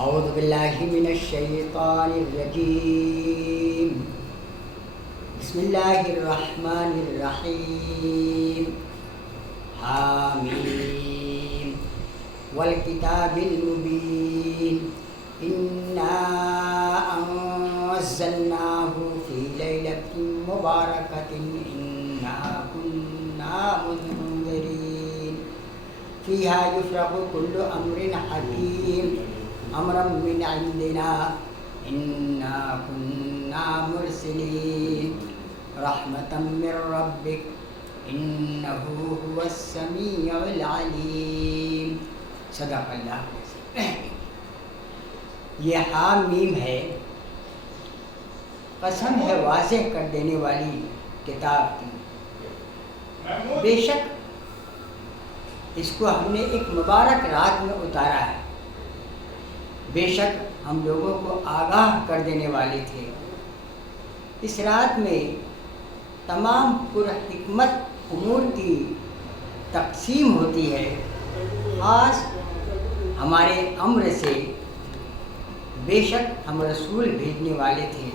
اعوذ باللہ من الشیطان الرجیم بسم اللہ الرحمن الرحیم حامیم والکتاب المبین انا انزلناہ فی لیلۃ مبارکۃ انا کنا منذرین فیہا یفرق کل امر حکیم امرا من عندنا انا كنا مرسلين رحمة من ربك انه هو السميع العليم صدق اللہ العظیم۔ یہ حام میم ہے، قسم ہے واضح کر دینے والی کتاب کی۔ بے شک اس کو ہم نے ایک مبارک رات میں اتارا ہے، بے شک ہم لوگوں کو آگاہ کر دینے والے تھے۔ اس رات میں تمام پرحکمت امور کی تقسیم ہوتی ہے، خاص ہمارے امر سے بے شک ہم رسول بھیجنے والے تھے،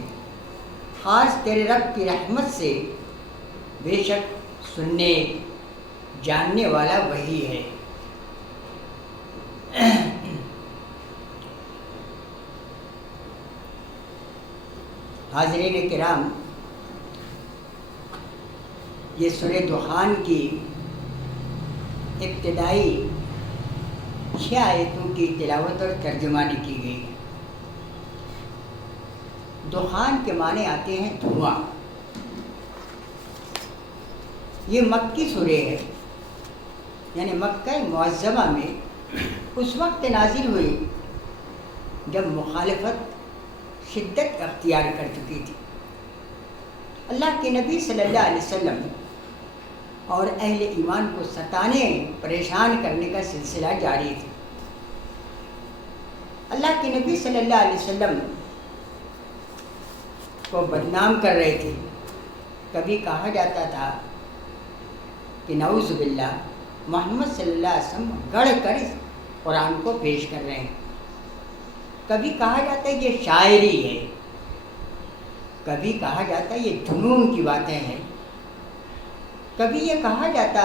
خاص تیرے رب کی رحمت سے بے شک سننے جاننے والا وہی ہے۔ حاضرین کرام، یہ سورہ دخان کی ابتدائی 6 آیتوں کی تلاوت اور ترجمانی کی گئی ہے۔ دخان کے معنی آتے ہیں دھواں۔ یہ مکی سورہ ہے، یعنی مکہ معظمہ میں اس وقت نازل ہوئی جب مخالفت شدت اختیار کر چکی تھی۔ اللہ کے نبی صلی اللہ علیہ وسلم اور اہل ایمان کو ستانے پریشان کرنے کا سلسلہ جاری تھا۔ اللہ کے نبی صلی اللہ علیہ وسلم کو بدنام کر رہے تھے۔ کبھی کہا جاتا تھا کہ نعوذ باللہ محمد صلی اللہ علیہ وسلم گڑھ کر قرآن کو پیش کر رہے ہیں، کبھی کہا جاتا ہے یہ شاعری ہے، کبھی کہا جاتا ہے یہ جنون کی باتیں ہیں، کبھی یہ کہا جاتا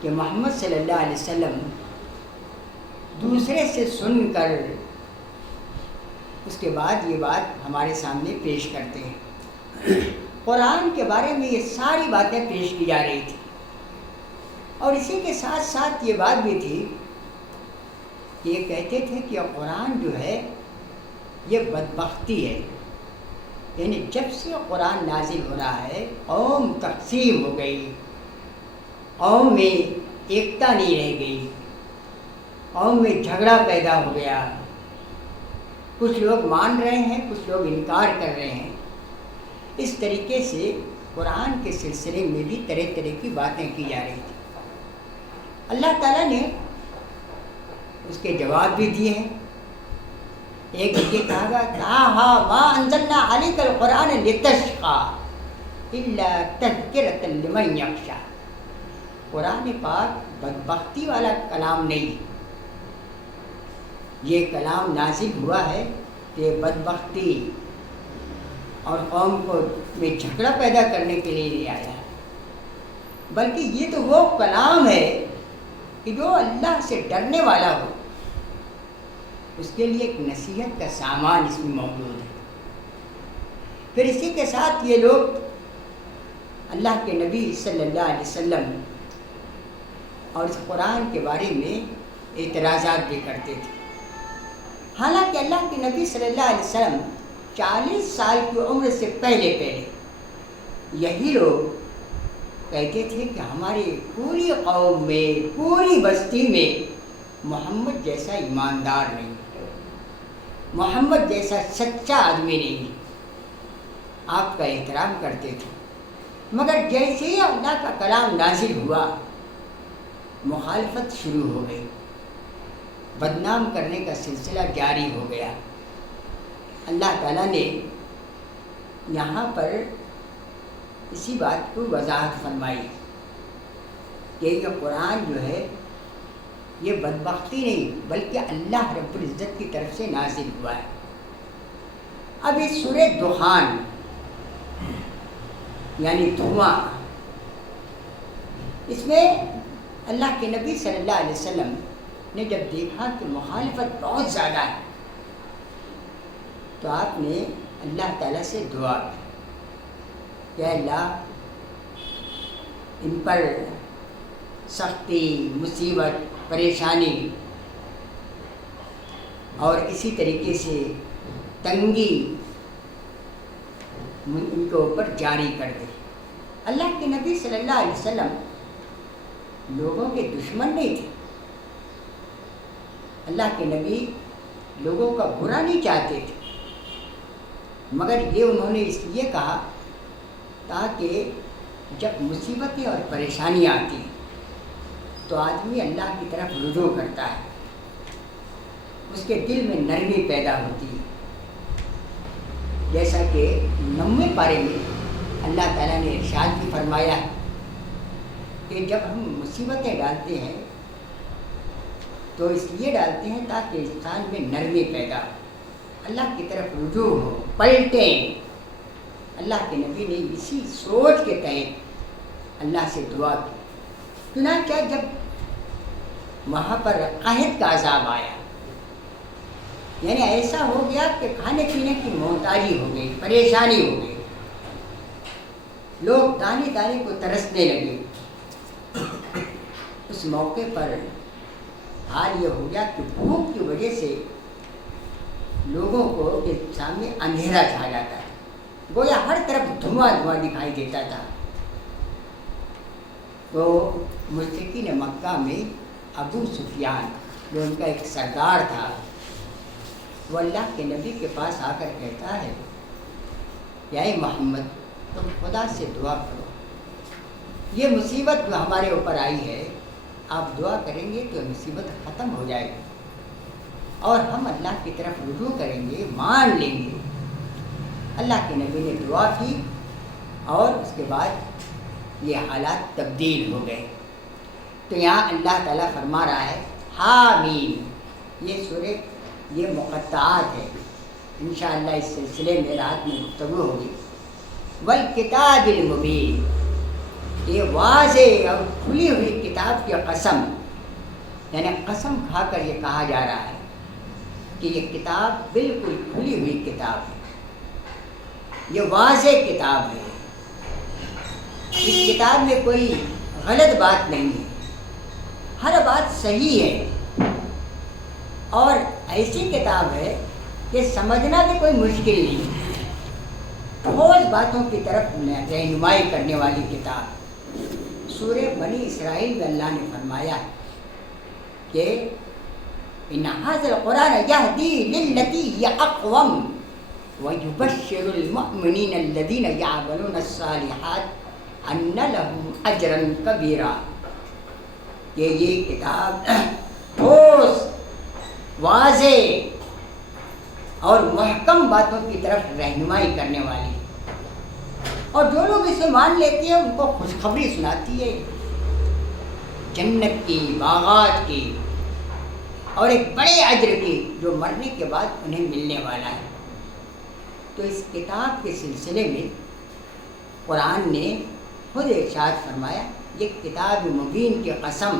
کہ محمد صلی اللہ علیہ وسلم دوسرے سے سن کر اس کے بعد یہ بات ہمارے سامنے پیش کرتے ہیں۔ قرآن کے بارے میں یہ ساری باتیں پیش کی جا رہی تھی، اور اسی کے ساتھ ساتھ یہ بات بھی تھی، یہ کہتے تھے کہ قرآن جو ہے یہ بدبختی ہے، یعنی جب سے قرآن نازل ہو رہا ہے قوم تقسیم ہو گئی، قوم میں ایکتا نہیں رہ گئی، قوم میں جھگڑا پیدا ہو گیا، کچھ لوگ مان رہے ہیں، کچھ لوگ انکار کر رہے ہیں۔ اس طریقے سے قرآن کے سلسلے میں بھی طرح طرح کی باتیں کی جا رہی تھیں۔ اللہ تعالیٰ نے اس کے جواب بھی دیے ہیں۔ ایک جگہ کہا گا تاہا ما انزلنا علیک القرآن لتشقی الا تذکرۃ لمن یخشی۔ قرآن پاک بدبختی والا کلام نہیں، یہ کلام نازل ہوا ہے کہ بدبختی اور قوم کو میں جھگڑا پیدا کرنے کے لیے نہیں آیا، بلکہ یہ تو وہ کلام ہے کہ جو اللہ سے ڈرنے والا ہو اس کے لیے ایک نصیحت کا سامان اس میں موجود ہے۔ پھر اسی کے ساتھ یہ لوگ اللہ کے نبی صلی اللہ علیہ وسلم اور اس قرآن کے بارے میں اعتراضات بھی کرتے تھے، حالانکہ اللہ کے نبی صلی اللہ علیہ وسلم 40 سال کی عمر سے پہلے یہی لوگ کہتے تھے کہ ہماری پوری قوم میں، پوری بستی میں محمد جیسا ایماندار نہیں، محمد جیسا سچا آدمی نہیں، آپ کا احترام کرتے تھے۔ مگر جیسے ہی اللہ کا کلام نازل ہوا مخالفت شروع ہو گئی، بدنام کرنے کا سلسلہ جاری ہو گیا۔ اللہ تعالیٰ نے یہاں پر اسی بات کو وضاحت فرمائی کہ یہ قرآن جو ہے یہ بدبختی نہیں بلکہ اللہ رب العزت کی طرف سے نازل ہوا ہے۔ اب اس سورہ دخان یعنی دھواں، اس میں اللہ کے نبی صلی اللہ علیہ وسلم نے جب دیکھا کہ مخالفت بہت زیادہ ہے تو آپ نے اللہ تعالیٰ سے دعا کی کہ اللہ ان پر سختی، مصیبت، پریشانی اور اسی طریقے سے تنگی ان کے اوپر جاری کر دے۔ اللہ کے نبی صلی اللہ علیہ وسلم لوگوں کے دشمن نہیں تھے، اللہ کے نبی لوگوں کا برا نہیں چاہتے تھے، مگر یہ انہوں نے اس لیے کہا تاکہ جب مصیبتیں اور پریشانیاں آتی ہیں تو آدمی اللہ کی طرف رجوع کرتا ہے، اس کے دل میں نرمی پیدا ہوتی ہے۔ جیسا کہ 9ویں پارے میں اللہ تعالیٰ نے ارشاد بھی فرمایا ہے کہ جب ہم مصیبتیں ڈالتے ہیں تو اس لیے ڈالتے ہیں تاکہ انسان میں نرمی پیدا ہو، اللہ کی طرف رجوع ہو، پلٹیں۔ اللہ کے نبی نے اسی سوچ کے تحت اللہ سے دعا کی۔ چنانچہ جب وہاں پر قحط کا عذاب آیا، یعنی ایسا ہو گیا کہ کھانے پینے کی محتاجی ہو گئی، پریشانی ہو گئی، لوگ دانے دانے کو ترسنے لگے، اس موقع پر حال یہ ہو گیا کہ بھوک کی وجہ سے لوگوں کو کے سامنے اندھیرا چھا جاتا تھا، گویا ہر طرف دھواں دھواں دکھائی دیتا تھا۔ تو مشرکین مکہ میں ابو سفیان جو ان کا ایک سردار تھا، وہ اللہ کے نبی کے پاس آ کر کہتا ہے کہ اے محمد تم خدا سے دعا کرو، یہ مصیبت جو ہمارے اوپر آئی ہے آپ دعا کریں گے تو مصیبت ختم ہو جائے گی اور ہم اللہ کی طرف رجوع کریں گے، مان لیں گے۔ اللہ کے نبی نے دعا کی اور اس کے بعد یہ حالات تبدیل ہو گئے۔ تو یہاں اللہ تعالیٰ فرما رہا ہے حامیم، یہ سورہ یہ مقطعات ہے، انشاءاللہ اس سلسلے میں رات میں گفتگو ہوگی۔ والکتاب المبین، یہ واضح اور کھلی ہوئی کتاب کی قسم، یعنی قسم کھا کر یہ کہا جا رہا ہے کہ یہ کتاب بالکل کھلی ہوئی کتاب ہے، یہ واضح کتاب ہے، اس کتاب میں کوئی غلط بات نہیں ہے، ہر بات صحیح ہے، اور ایسی کتاب ہے کہ سمجھنا بھی کوئی مشکل نہیں ہے، ٹھوس باتوں کی طرف رہنمائی کرنے والی کتاب۔ سورہ بنی اسرائیل میں اللہ نے فرمایا کہ ان ھذا القرآن یہدی للتی ہی اقوم ویبشر المؤمنین الذین یعملون الصالحات ان لہم اجرا کبیرا، کہ یہ کتاب ٹھوس، واضح اور محکم باتوں کی طرف رہنمائی کرنے والی، اور جو لوگ اسے مان لیتے ہیں ان کو خوشخبری سناتی ہے جنت کی، باغات کی، اور ایک بڑے اجر کی جو مرنے کے بعد انہیں ملنے والا ہے۔ تو اس کتاب کے سلسلے میں قرآن نے خود ارشاد فرمایا، یہ کتاب مبین کی قسم،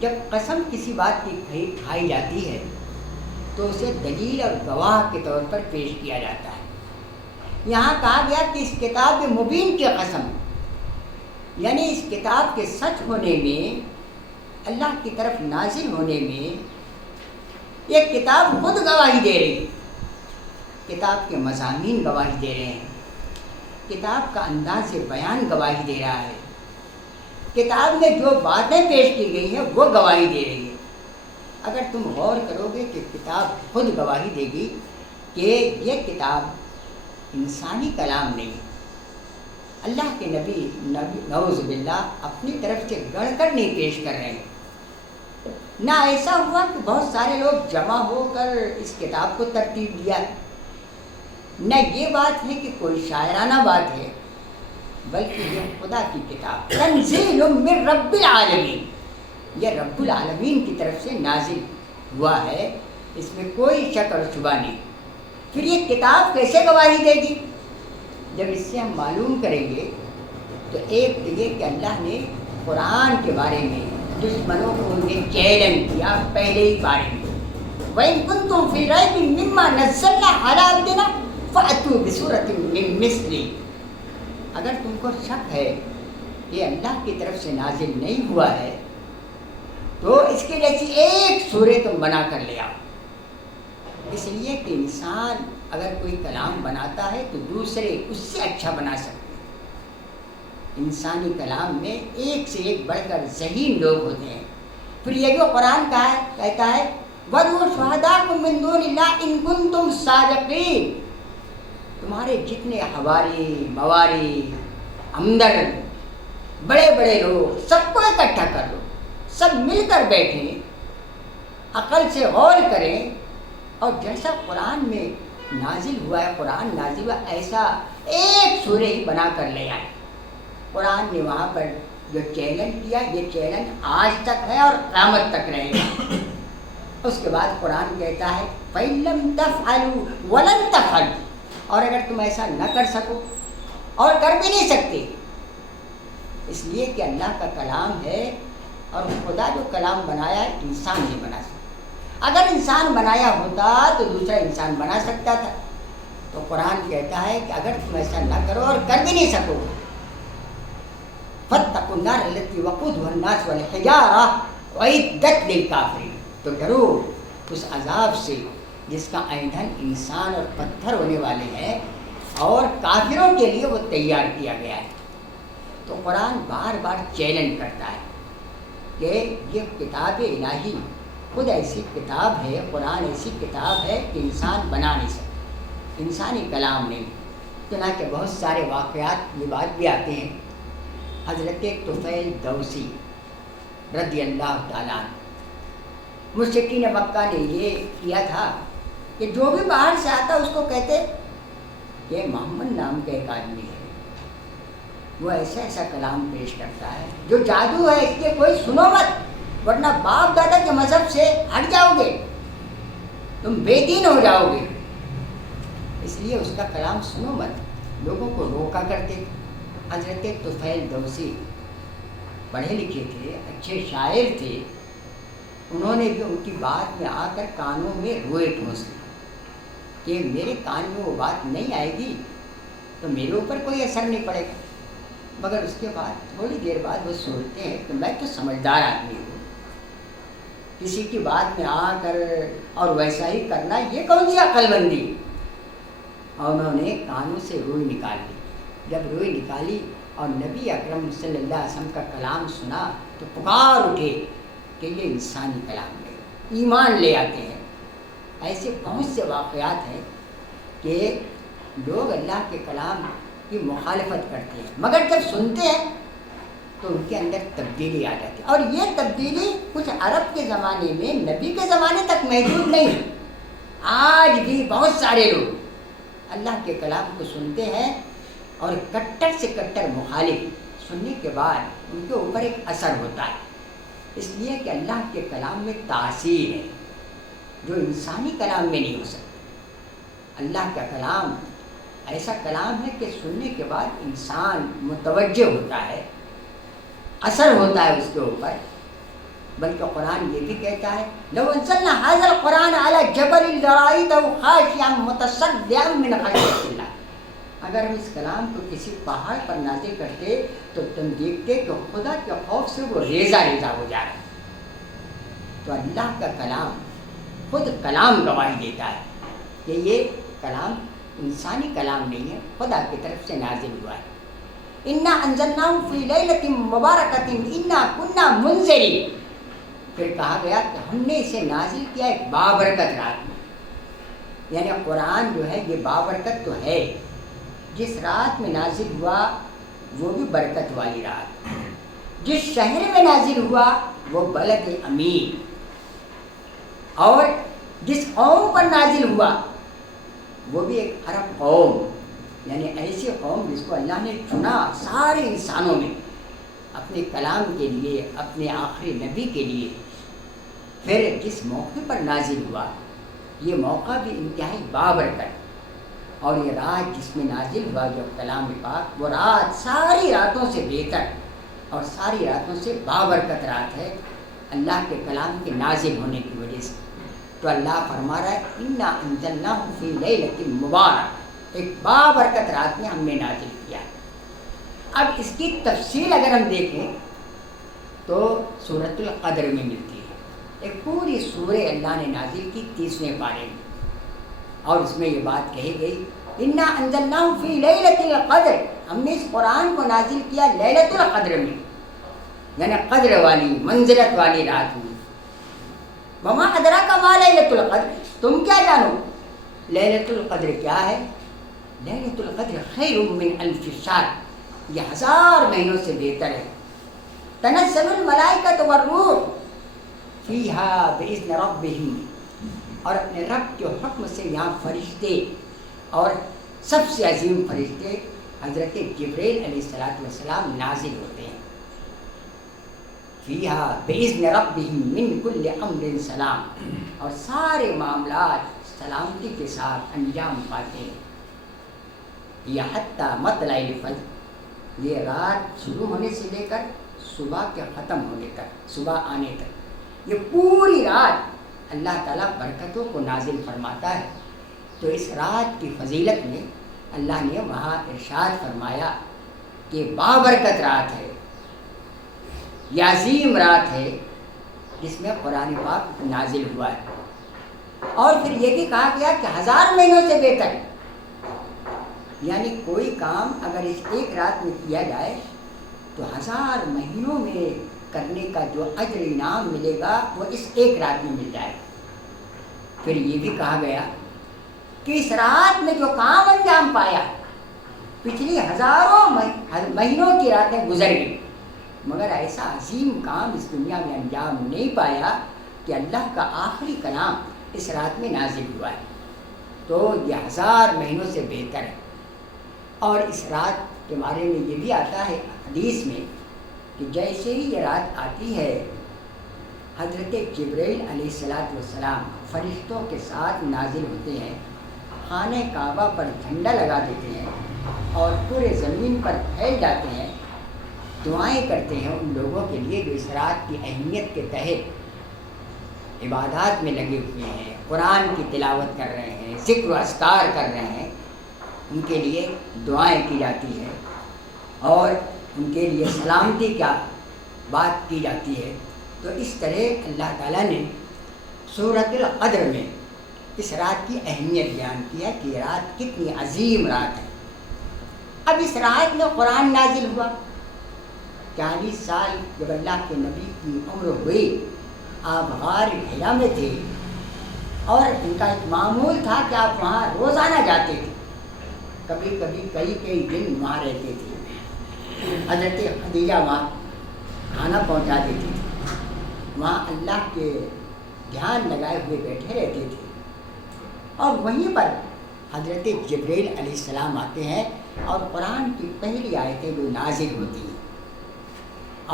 جب قسم کسی بات کی کھائی جاتی ہے تو اسے دلیل اور گواہ کے طور پر پیش کیا جاتا ہے۔ یہاں کہا گیا کہ اس کتاب مبین کی قسم، یعنی اس کتاب کے سچ ہونے میں، اللہ کی طرف نازل ہونے میں، یہ کتاب خود گواہی دے رہی ہے، کتاب کے مضامین گواہی دے رہے ہیں، کتاب کا انداز بیان گواہی دے رہا ہے، کتاب میں جو باتیں پیش کی گئی ہیں وہ گواہی دے رہی ہے۔ اگر تم غور کرو گے کہ کتاب خود گواہی دے گی کہ یہ کتاب انسانی کلام نہیں، اللہ کے نبی نعوذ باللہ اپنی طرف سے گڑھ کر نہیں پیش کر رہے ہیں، نہ ایسا ہوا کہ بہت سارے لوگ جمع ہو کر اس کتاب کو ترتیب دیا، نہ یہ بات ہے کہ کوئی شاعرانہ بات ہے، بلکہ یہ خدا کی کتاب تنزیل من رب العالمین، یہ رب العالمین کی طرف سے نازل ہوا ہے، اس میں کوئی شک اور شبہ نہیں۔ پھر یہ کتاب کیسے گواہی دے گی؟ جب اس سے ہم معلوم کریں گے تو ایک تو یہ کہ اللہ نے قرآن کے بارے میں دشمنوں کو یہ چیلنج کیا پہلے ہی بارے میں، وَإِن كُنتُمْ فِي رَيْبٍ مِّمَّا نَزَّلْنَا عَلَىٰ عَبْدِنَا فَأْتُوا بِسُورَةٍ مِّن مِّثْلِهِ۔ اگر تم کو شک ہے یہ اللہ کی طرف سے نازل نہیں ہوا ہے تو اس کے جیسی ایک سورہ تم بنا کر لے آؤ۔ اس لیے کہ انسان اگر کوئی کلام بناتا ہے تو دوسرے اس سے اچھا بنا سکتے ہیں۔ انسانی کلام میں ایک سے ایک بڑھ کر ذہین لوگ ہوتے ہیں۔ پھر یہ جو قرآن کہتا ہے وَادْعُوا شُهَدَاءَكُم مِّن دُونِ اللَّهِ إِن كُنتُمْ صَادِقِينَ، تمہارے جتنے حواری، مواری، ہمدرد، بڑے بڑے لوگ سب کو اکٹھا کر لو، سب مل کر بیٹھیں، عقل سے غور کریں، اور جیسا قرآن میں نازل ہوا ہے، قرآن نازل ہوا ایسا ایک سورہ ہی بنا کر لے آئے۔ قرآن نے وہاں پر جو چیلنج کیا، یہ چیلنج آج تک ہے اور قیامت تک رہے گا۔ اس کے بعد قرآن کہتا ہے فَإِن لَّمْ تَفْعَلُوا وَلَن تَفْعَلُوا، اور اگر تم ایسا نہ کر سکو اور کر بھی نہیں سکتے، اس لیے کہ اللہ کا کلام ہے اور خدا جو کلام بنایا ہے انسان نہیں بنا سکتا۔ اگر انسان بنایا ہوتا تو دوسرا انسان بنا سکتا تھا۔ تو قرآن کہتا ہے کہ اگر تم ایسا نہ کرو اور کر بھی نہیں سکو فَاتَّقُوا النَّارَ الَّتِي وَقُودُهَا النَّاسُ وَالْحِجَارَةُ أُعِدَّتْ لِلْكَافِرِينَ، تو ڈرو اس عذاب سے جس کا ایندھن انسان اور پتھر ہونے والے ہیں اور کافروں کے لیے وہ تیار کیا گیا ہے۔ تو قرآن بار بار چیلنج کرتا ہے کہ یہ کتاب الہی خود ایسی کتاب ہے، قرآن ایسی کتاب ہے کہ انسان بنا نہیں سکتا، انسانی کلام نہیں۔ چنانچہ بہت سارے واقعات یہ بات بھی آتے ہیں۔ حضرت طفیل دوسی رضی اللہ تعالیٰ عنہ، مشرکین مکہ نے یہ کیا تھا کہ جو بھی باہر سے آتا اس کو کہتے کہ محمد نام کا ایک آدمی ہے، وہ ایسا ایسا کلام پیش کرتا ہے جو جادو ہے، اس کے کوئی سنو مت ورنہ باپ دادا کے مذہب سے ہٹ جاؤ گے، تم بے دین ہو جاؤ گے، اس لیے اس کا کلام سنو مت۔ لوگوں کو روکا کرتے۔ حضرت طفیل دوسی پڑھے لکھے تھے، اچھے شاعر تھے، انہوں نے بھی ان کی بات میں آ کر کانوں میں روئے ٹھونس لی کہ میرے کان میں وہ بات نہیں آئے گی تو میرے اوپر کوئی اثر نہیں پڑے گا۔ مگر اس کے بعد تھوڑی دیر بعد وہ سوچتے ہیں کہ میں تو سمجھدار آدمی ہوں، کسی کی بات میں آ کر اور ویسا ہی کرنا یہ کون سی عقل بندی۔ اور انہوں نے کانوں سے روئی نکال لی۔ جب روئی نکالی اور نبی اکرم صلی اللہ علیہ وسلم کا کلام سنا تو پکار اٹھے کہ یہ انسانی کلام نہیں، ایمان لے آتے ہیں۔ ایسے بہت سے واقعات ہیں کہ لوگ اللہ کے کلام کی مخالفت کرتے ہیں، مگر جب سنتے ہیں تو ان کے اندر تبدیلی آ جاتی ہے۔ اور یہ تبدیلی کچھ عرب کے زمانے میں نبی کے زمانے تک محدود نہیں ہے، آج بھی بہت سارے لوگ اللہ کے کلام کو سنتے ہیں اور کٹر سے کٹر مخالف سننے کے بعد ان کے اوپر ایک اثر ہوتا ہے، اس لیے کہ اللہ کے کلام میں تاثیر ہے جو انسانی کلام میں نہیں ہو سکتی۔ اللہ کا کلام ایسا کلام ہے کہ سننے کے بعد انسان متوجہ ہوتا ہے، اثر ہوتا ہے اس کے اوپر۔ بلکہ قرآن یہ بھی کہتا ہے لو انزلنا هذا القرآن على جبل لرأيته خاشعا متصدعا من خشية الله، اگر ہم اس کلام کو کسی پہاڑ پر نازل کرتے تو تم دیکھتے کہ خدا کے خوف سے وہ ریزہ ریزہ ہو جا رہا ہے۔ تو اللہ کا کلام خود کلام گواہی دیتا ہے کہ یہ کلام انسانی کلام نہیں ہے، خدا کی طرف سے نازل ہوا ہے۔ انا انزلناه فی لیلۃ مبارکۃ انا کنا منذرین، پھر کہا گیا کہ ہم نے اسے نازل کیا ایک بابرکت رات میں، یعنی قرآن جو ہے یہ بابرکت تو ہے، جس رات میں نازل ہوا وہ بھی برکت والی رات، جس شہر میں نازل ہوا وہ بلد امین، اور جس قوم پر نازل ہوا وہ بھی ایک عرب قوم، یعنی ایسی قوم جس کو اللہ نے چنا سارے انسانوں میں، اپنے کلام کے لیے، اپنے آخری نبی کے لیے. پھر جس موقع پر نازل ہوا یہ موقع بھی انتہائی بابرکت، اور یہ رات جس میں نازل ہوا جو کلام پاک، وہ رات ساری راتوں سے بہتر اور ساری راتوں سے بابرکت رات ہے اللہ کے کلام کے نازل ہونے کی وجہ سے. تو اللہ فرما رہا ہے انا انزلناہ فی لیلۃ مبارک، ایک بابرکت رات میں ہم نے نازل کیا. اب اس کی تفصیل اگر ہم دیکھیں تو سورۃ القدر میں ملتی ہے. ایک پوری سورہ اللہ نے نازل کی 30ویں پارے میں، اور اس میں یہ بات کہی گئی انا انزلناہ فی لیلۃ القدر، ہم نے اس قرآن کو نازل کیا لیلۃ القدر میں، یعنی قدر والی منزلت والی رات میں. وما ادراک ما لیلۃ القدر، تم کیا جانو لیلۃ القدر کیا ہے؟ لیلۃ القدر خیر من الف شہر، یہ 1000 مہینوں سے بہتر ہے. تنزل الملائکۃ والروح فیہا باذن ربہم، اور اپنے رب کے حکم سے یہاں فرشتے، اور سب سے عظیم فرشتے حضرت جبریل علیہ السلام نازل ہوتے ہیں. فیہا باذن ربہم من کل امر سلام، اور سارے معاملات سلامتی کے ساتھ انجام پاتے ہیں. یہ حتی مطلع الفجر، یہ رات شروع ہونے سے لے کر صبح کے ختم ہونے تک، صبح آنے تک، یہ پوری رات اللہ تعالیٰ برکتوں کو نازل فرماتا ہے. تو اس رات کی فضیلت میں اللہ نے وہاں ارشاد فرمایا کہ بابرکت رات ہے، یہ عظیم رات ہے جس میں قرآن پاک نازل ہوا ہے. اور پھر یہ بھی کہا گیا کہ 1000 مہینوں سے بہتر ہے، یعنی کوئی کام اگر اس ایک رات میں کیا جائے تو 1000 مہینوں میں کرنے کا جو اجر انعام ملے گا وہ اس ایک رات میں مل جائے. پھر یہ بھی کہا گیا کہ اس رات میں جو کام انجام پایا، پچھلی ہزاروں مہینوں کی راتیں گزر گئی مگر ایسا عظیم کام اس دنیا میں انجام نہیں پایا کہ اللہ کا آخری کلام اس رات میں نازل ہوا ہے. تو یہ 1000 مہینوں سے بہتر ہے. اور اس رات کے بارے میں یہ بھی آتا ہے حدیث میں کہ جیسے ہی یہ رات آتی ہے حضرت جبریل علیہ السلام فرشتوں کے ساتھ نازل ہوتے ہیں، خانہ کعبہ پر جھنڈا لگا دیتے ہیں اور پورے زمین پر پھیل جاتے ہیں، دعائیں کرتے ہیں ان لوگوں کے لیے جو اس رات کی اہمیت کے تحت عبادات میں لگے ہوئے ہیں، قرآن کی تلاوت کر رہے ہیں، ذکر و اذکار کر رہے ہیں. ان کے لیے دعائیں کی جاتی ہیں اور ان کے لیے سلامتی کا بات کی جاتی ہے. تو اس طرح اللہ تعالیٰ نے سورۃ القدر میں اس رات کی اہمیت بیان کی ہے کہ یہ رات کتنی عظیم رات ہے. اب اس رات میں قرآن نازل ہوا. 40 سال جب اللہ کے نبی کی عمر ہوئی، آپ غار حرا میں تھے اور ان کا ایک معمول تھا کہ آپ وہاں روزانہ جاتے تھے، کبھی کبھی کئی دن وہاں رہتے تھے. حضرت خدیجہ وہاں کھانا پہنچا دیتی تھی، وہاں اللہ کے دھیان لگائے ہوئے بیٹھے رہتے تھے. اور وہیں پر حضرت جبریل علیہ السلام آتے ہیں اور قرآن کی پہلی آیتیں جو نازل ہوتی ہیں،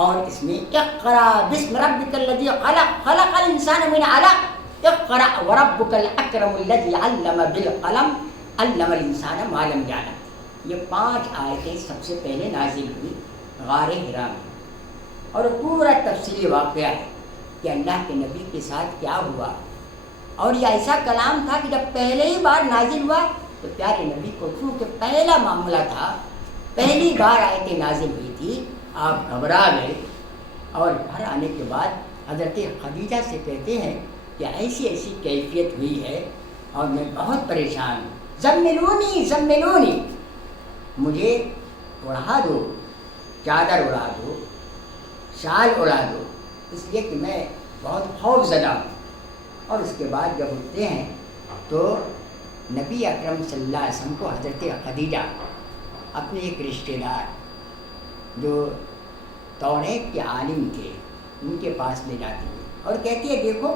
اور اس میں اقرا بسم ربک الذی خلق، خلق الانسان من علق، اقرا وربک الاکرم الذی علم بالقلم، علم الانسان ما لم یعلم. یہ 5 آیتیں سب سے پہلے نازل ہوئی غار حرا میں، اور پورا تفصیلی واقعہ ہے کہ اللہ کے نبی کے ساتھ کیا ہوا. اور یہ ایسا کلام تھا کہ جب پہلے ہی بار نازل ہوا تو پیارے نبی کو چونکہ پہلا معاملہ تھا، پہلی بار آیتیں نازل ہوئی تھی، آپ گھبرا گئے. اور گھر آنے کے بعد حضرت خدیجہ سے کہتے ہیں کہ ایسی کیفیت ہوئی ہے اور میں بہت پریشان ہوں، زملونی زملونی، مجھے اڑا دو، چادر اڑا دو، شال اڑا دو، اس لیے کہ میں بہت خوف زدہ ہوں. اور اس کے بعد جب اٹھتے ہیں تو نبی اکرم صلی اللہ علیہ وسلم کو حضرت خدیجہ اپنے ایک رشتہ دار جو توریت کے عالم تھے ان کے پاس لے جاتی ہے اور کہتی ہے دیکھو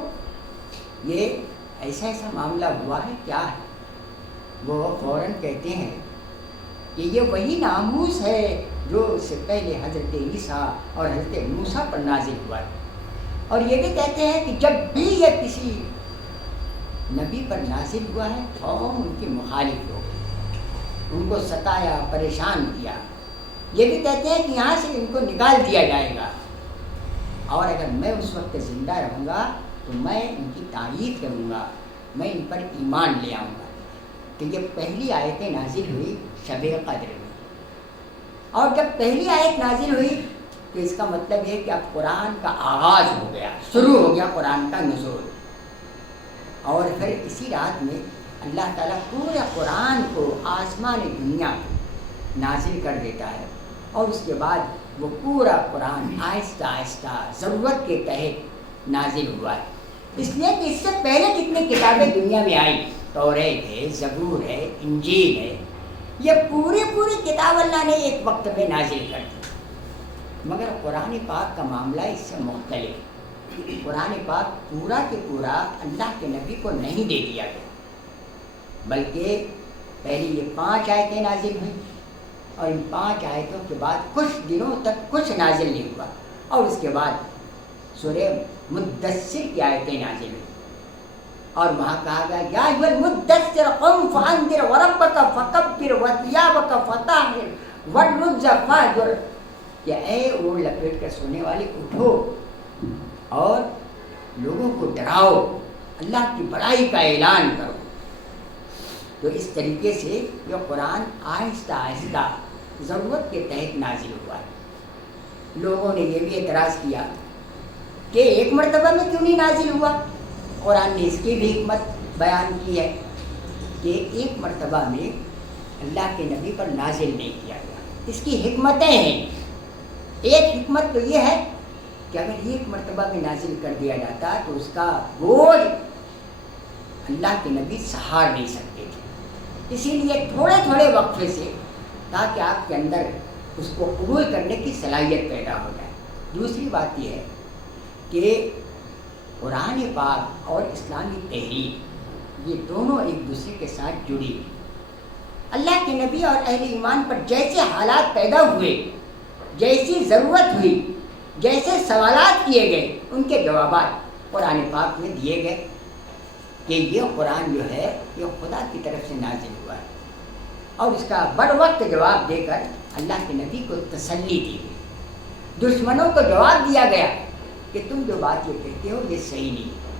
یہ ایسا معاملہ ہوا ہے، کیا ہے؟ وہ فوراً کہتے ہیں کہ یہ وہی ناموس ہے جو اس سے پہلے حضرت عیسیٰ اور حضرت موسیٰ پر نازل ہوا ہے۔ اور یہ بھی کہتے ہیں کہ جب بھی یہ کسی نبی پر نازل ہوا ہے قوم ان کی مخالف ہو گئی، ان کو ستایا، پریشان کیا۔ یہ بھی کہتے ہیں کہ یہاں سے ان کو نکال دیا جائے گا، اور اگر میں اس وقت زندہ رہوں گا تو میں ان کی تعریف کروں گا، میں ان پر ایمان لے آؤں گا۔ تو یہ پہلی آیتیں نازل ہوئی شب قدر میں، اور جب پہلی آیت نازل ہوئی تو اس کا مطلب ہے کہ اب قرآن کا آغاز ہو گیا، شروع ہو گیا قرآن کا نزول۔ اور پھر اسی رات میں اللہ تعالیٰ پورے قرآن کو آسمان دنیا کو نازل کر دیتا ہے، اور اس کے بعد وہ پورا قرآن آہستہ آہستہ ضرورت کے تحت نازل ہوا ہے۔ اس لیے کہ اس سے پہلے جتنی کتابیں دنیا میں آئیں، توریت ہے، زبور ہے، انجیل ہے، یہ پوری کتاب اللہ نے ایک وقت میں نازل کر دی، مگر قرآن پاک کا معاملہ اس سے مختلف۔ قرآن پاک پورا کے پورا اللہ کے نبی کو نہیں دے دیا گیا، بلکہ پہلے یہ 5 آیتیں نازل ہوئیں، اور ان 5 آیتوں کے بعد کچھ دنوں تک کچھ نازل نہیں ہوا، اور اس کے بعد سورہ مدثر کی آیتیں نازل ہوئی، اور وہاں کہا گیا یا ایھا المدثر قم فانذر وربک فکبر وثیابک فطہر والرجز فاہجر، کہ اے اوڑھ لپیٹ کر سونے والے اٹھو اور لوگوں کو ڈراؤ، اللہ کی بڑائی کا اعلان کرو۔ تو اس طریقے سے یہ قرآن آہستہ آہستہ ضرورت کے تحت نازل ہوا ہے۔ لوگوں نے یہ بھی اعتراض کیا کہ ایک مرتبہ میں کیوں نہیں نازل ہوا؟ قرآن نے اس کی بھی حکمت بیان کی ہے کہ ایک مرتبہ میں اللہ کے نبی پر نازل نہیں کیا گیا۔ اس کی حکمتیں ہیں۔ ایک حکمت تو یہ ہے کہ اگر ایک مرتبہ میں نازل کر دیا جاتا تو اس کا بوجھ اللہ کے نبی سہار نہیں سکتے تھے، اسی لیے تھوڑے تھوڑے وقفے سے، تاکہ آپ کے اندر اس کو قبول کرنے کی صلاحیت پیدا ہو جائے۔ دوسری بات یہ ہے کہ قرآن پاک اور اسلامی تحریک یہ دونوں ایک دوسرے کے ساتھ جڑی ہوئی۔ اللہ کے نبی اور اہل ایمان پر جیسے حالات پیدا ہوئے، جیسی ضرورت ہوئی، جیسے سوالات کیے گئے، ان کے جوابات قرآن پاک میں دیے گئے کہ یہ قرآن جو ہے یہ خدا کی طرف سے نازل ہوا ہے، اور اس کا بر وقت جواب دے کر اللہ کے نبی کو تسلی دی گئی۔ دشمنوں کو جواب دیا گیا کہ تم جو بات یہ کہتے ہو یہ صحیح نہیں ہے۔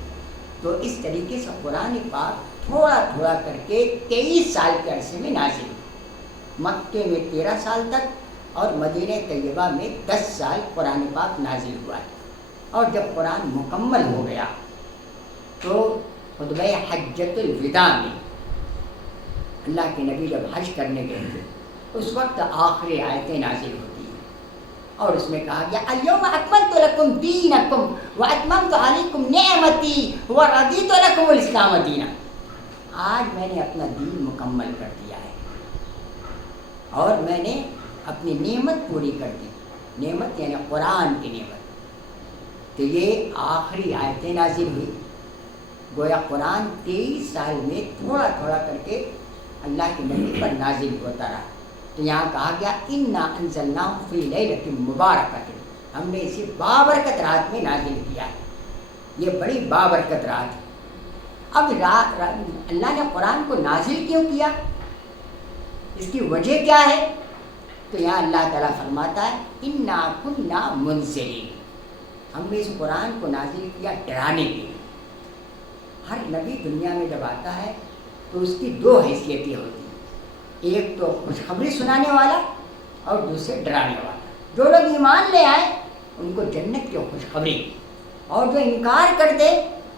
تو اس طریقے سے قرآن پاک تھوڑا تھوڑا کر کے 23 سال کے عرصے میں نازل ہوئی۔ مکے میں 13 سال تک اور مدینہ طیبہ میں 10 سال قرآن پاک نازل ہوا ہے۔ اور جب قرآن مکمل ہو گیا تو خطبہ حجۃ الوداع میں اللہ کے نبی جب حج کرنے گئے تھے اس وقت آخری آیتیں نازل ہوتی ہیں، اور اس میں کہا گیا الیوم اکملت لکم دینکم واتممت علیکم نعمتی ورضیت لکم الاسلام دینا۔ آج میں نے اپنا دین مکمل کر دیا ہے اور میں نے اپنی نعمت پوری کر دی۔ نعمت یعنی قرآن کی نعمت۔ تو یہ آخری آیتیں نازل ہوئی، گویا قرآن 23 سال میں تھوڑا تھوڑا کر کے اللہ کے نبی پر نازل ہوتا رہا۔ تو یہاں کہا گیا انا انزلناہ فی لیلۃ مبارکۃ، ہم نے اسے بابرکت رات میں نازل کیا ہے۔ یہ بڑی بابرکت رات ہے۔ اب اللہ نے قرآن کو نازل کیوں کیا، اس کی وجہ کیا ہے؟ تو یہاں اللہ تعالیٰ فرماتا ہے انا کنا منذرین، ہم نے اس قرآن کو نازل کیا ڈرانے کے لیے۔ ہر نبی دنیا میں جب آتا ہے تو اس کی 2 حیثیتیں ہوتی ہیں، ایک تو خوشخبری سنانے والا اور دوسرے ڈرانے والا۔ جو لوگ ایمان لے آئے ان کو جنت کی خوشخبری، اور جو انکار کر دے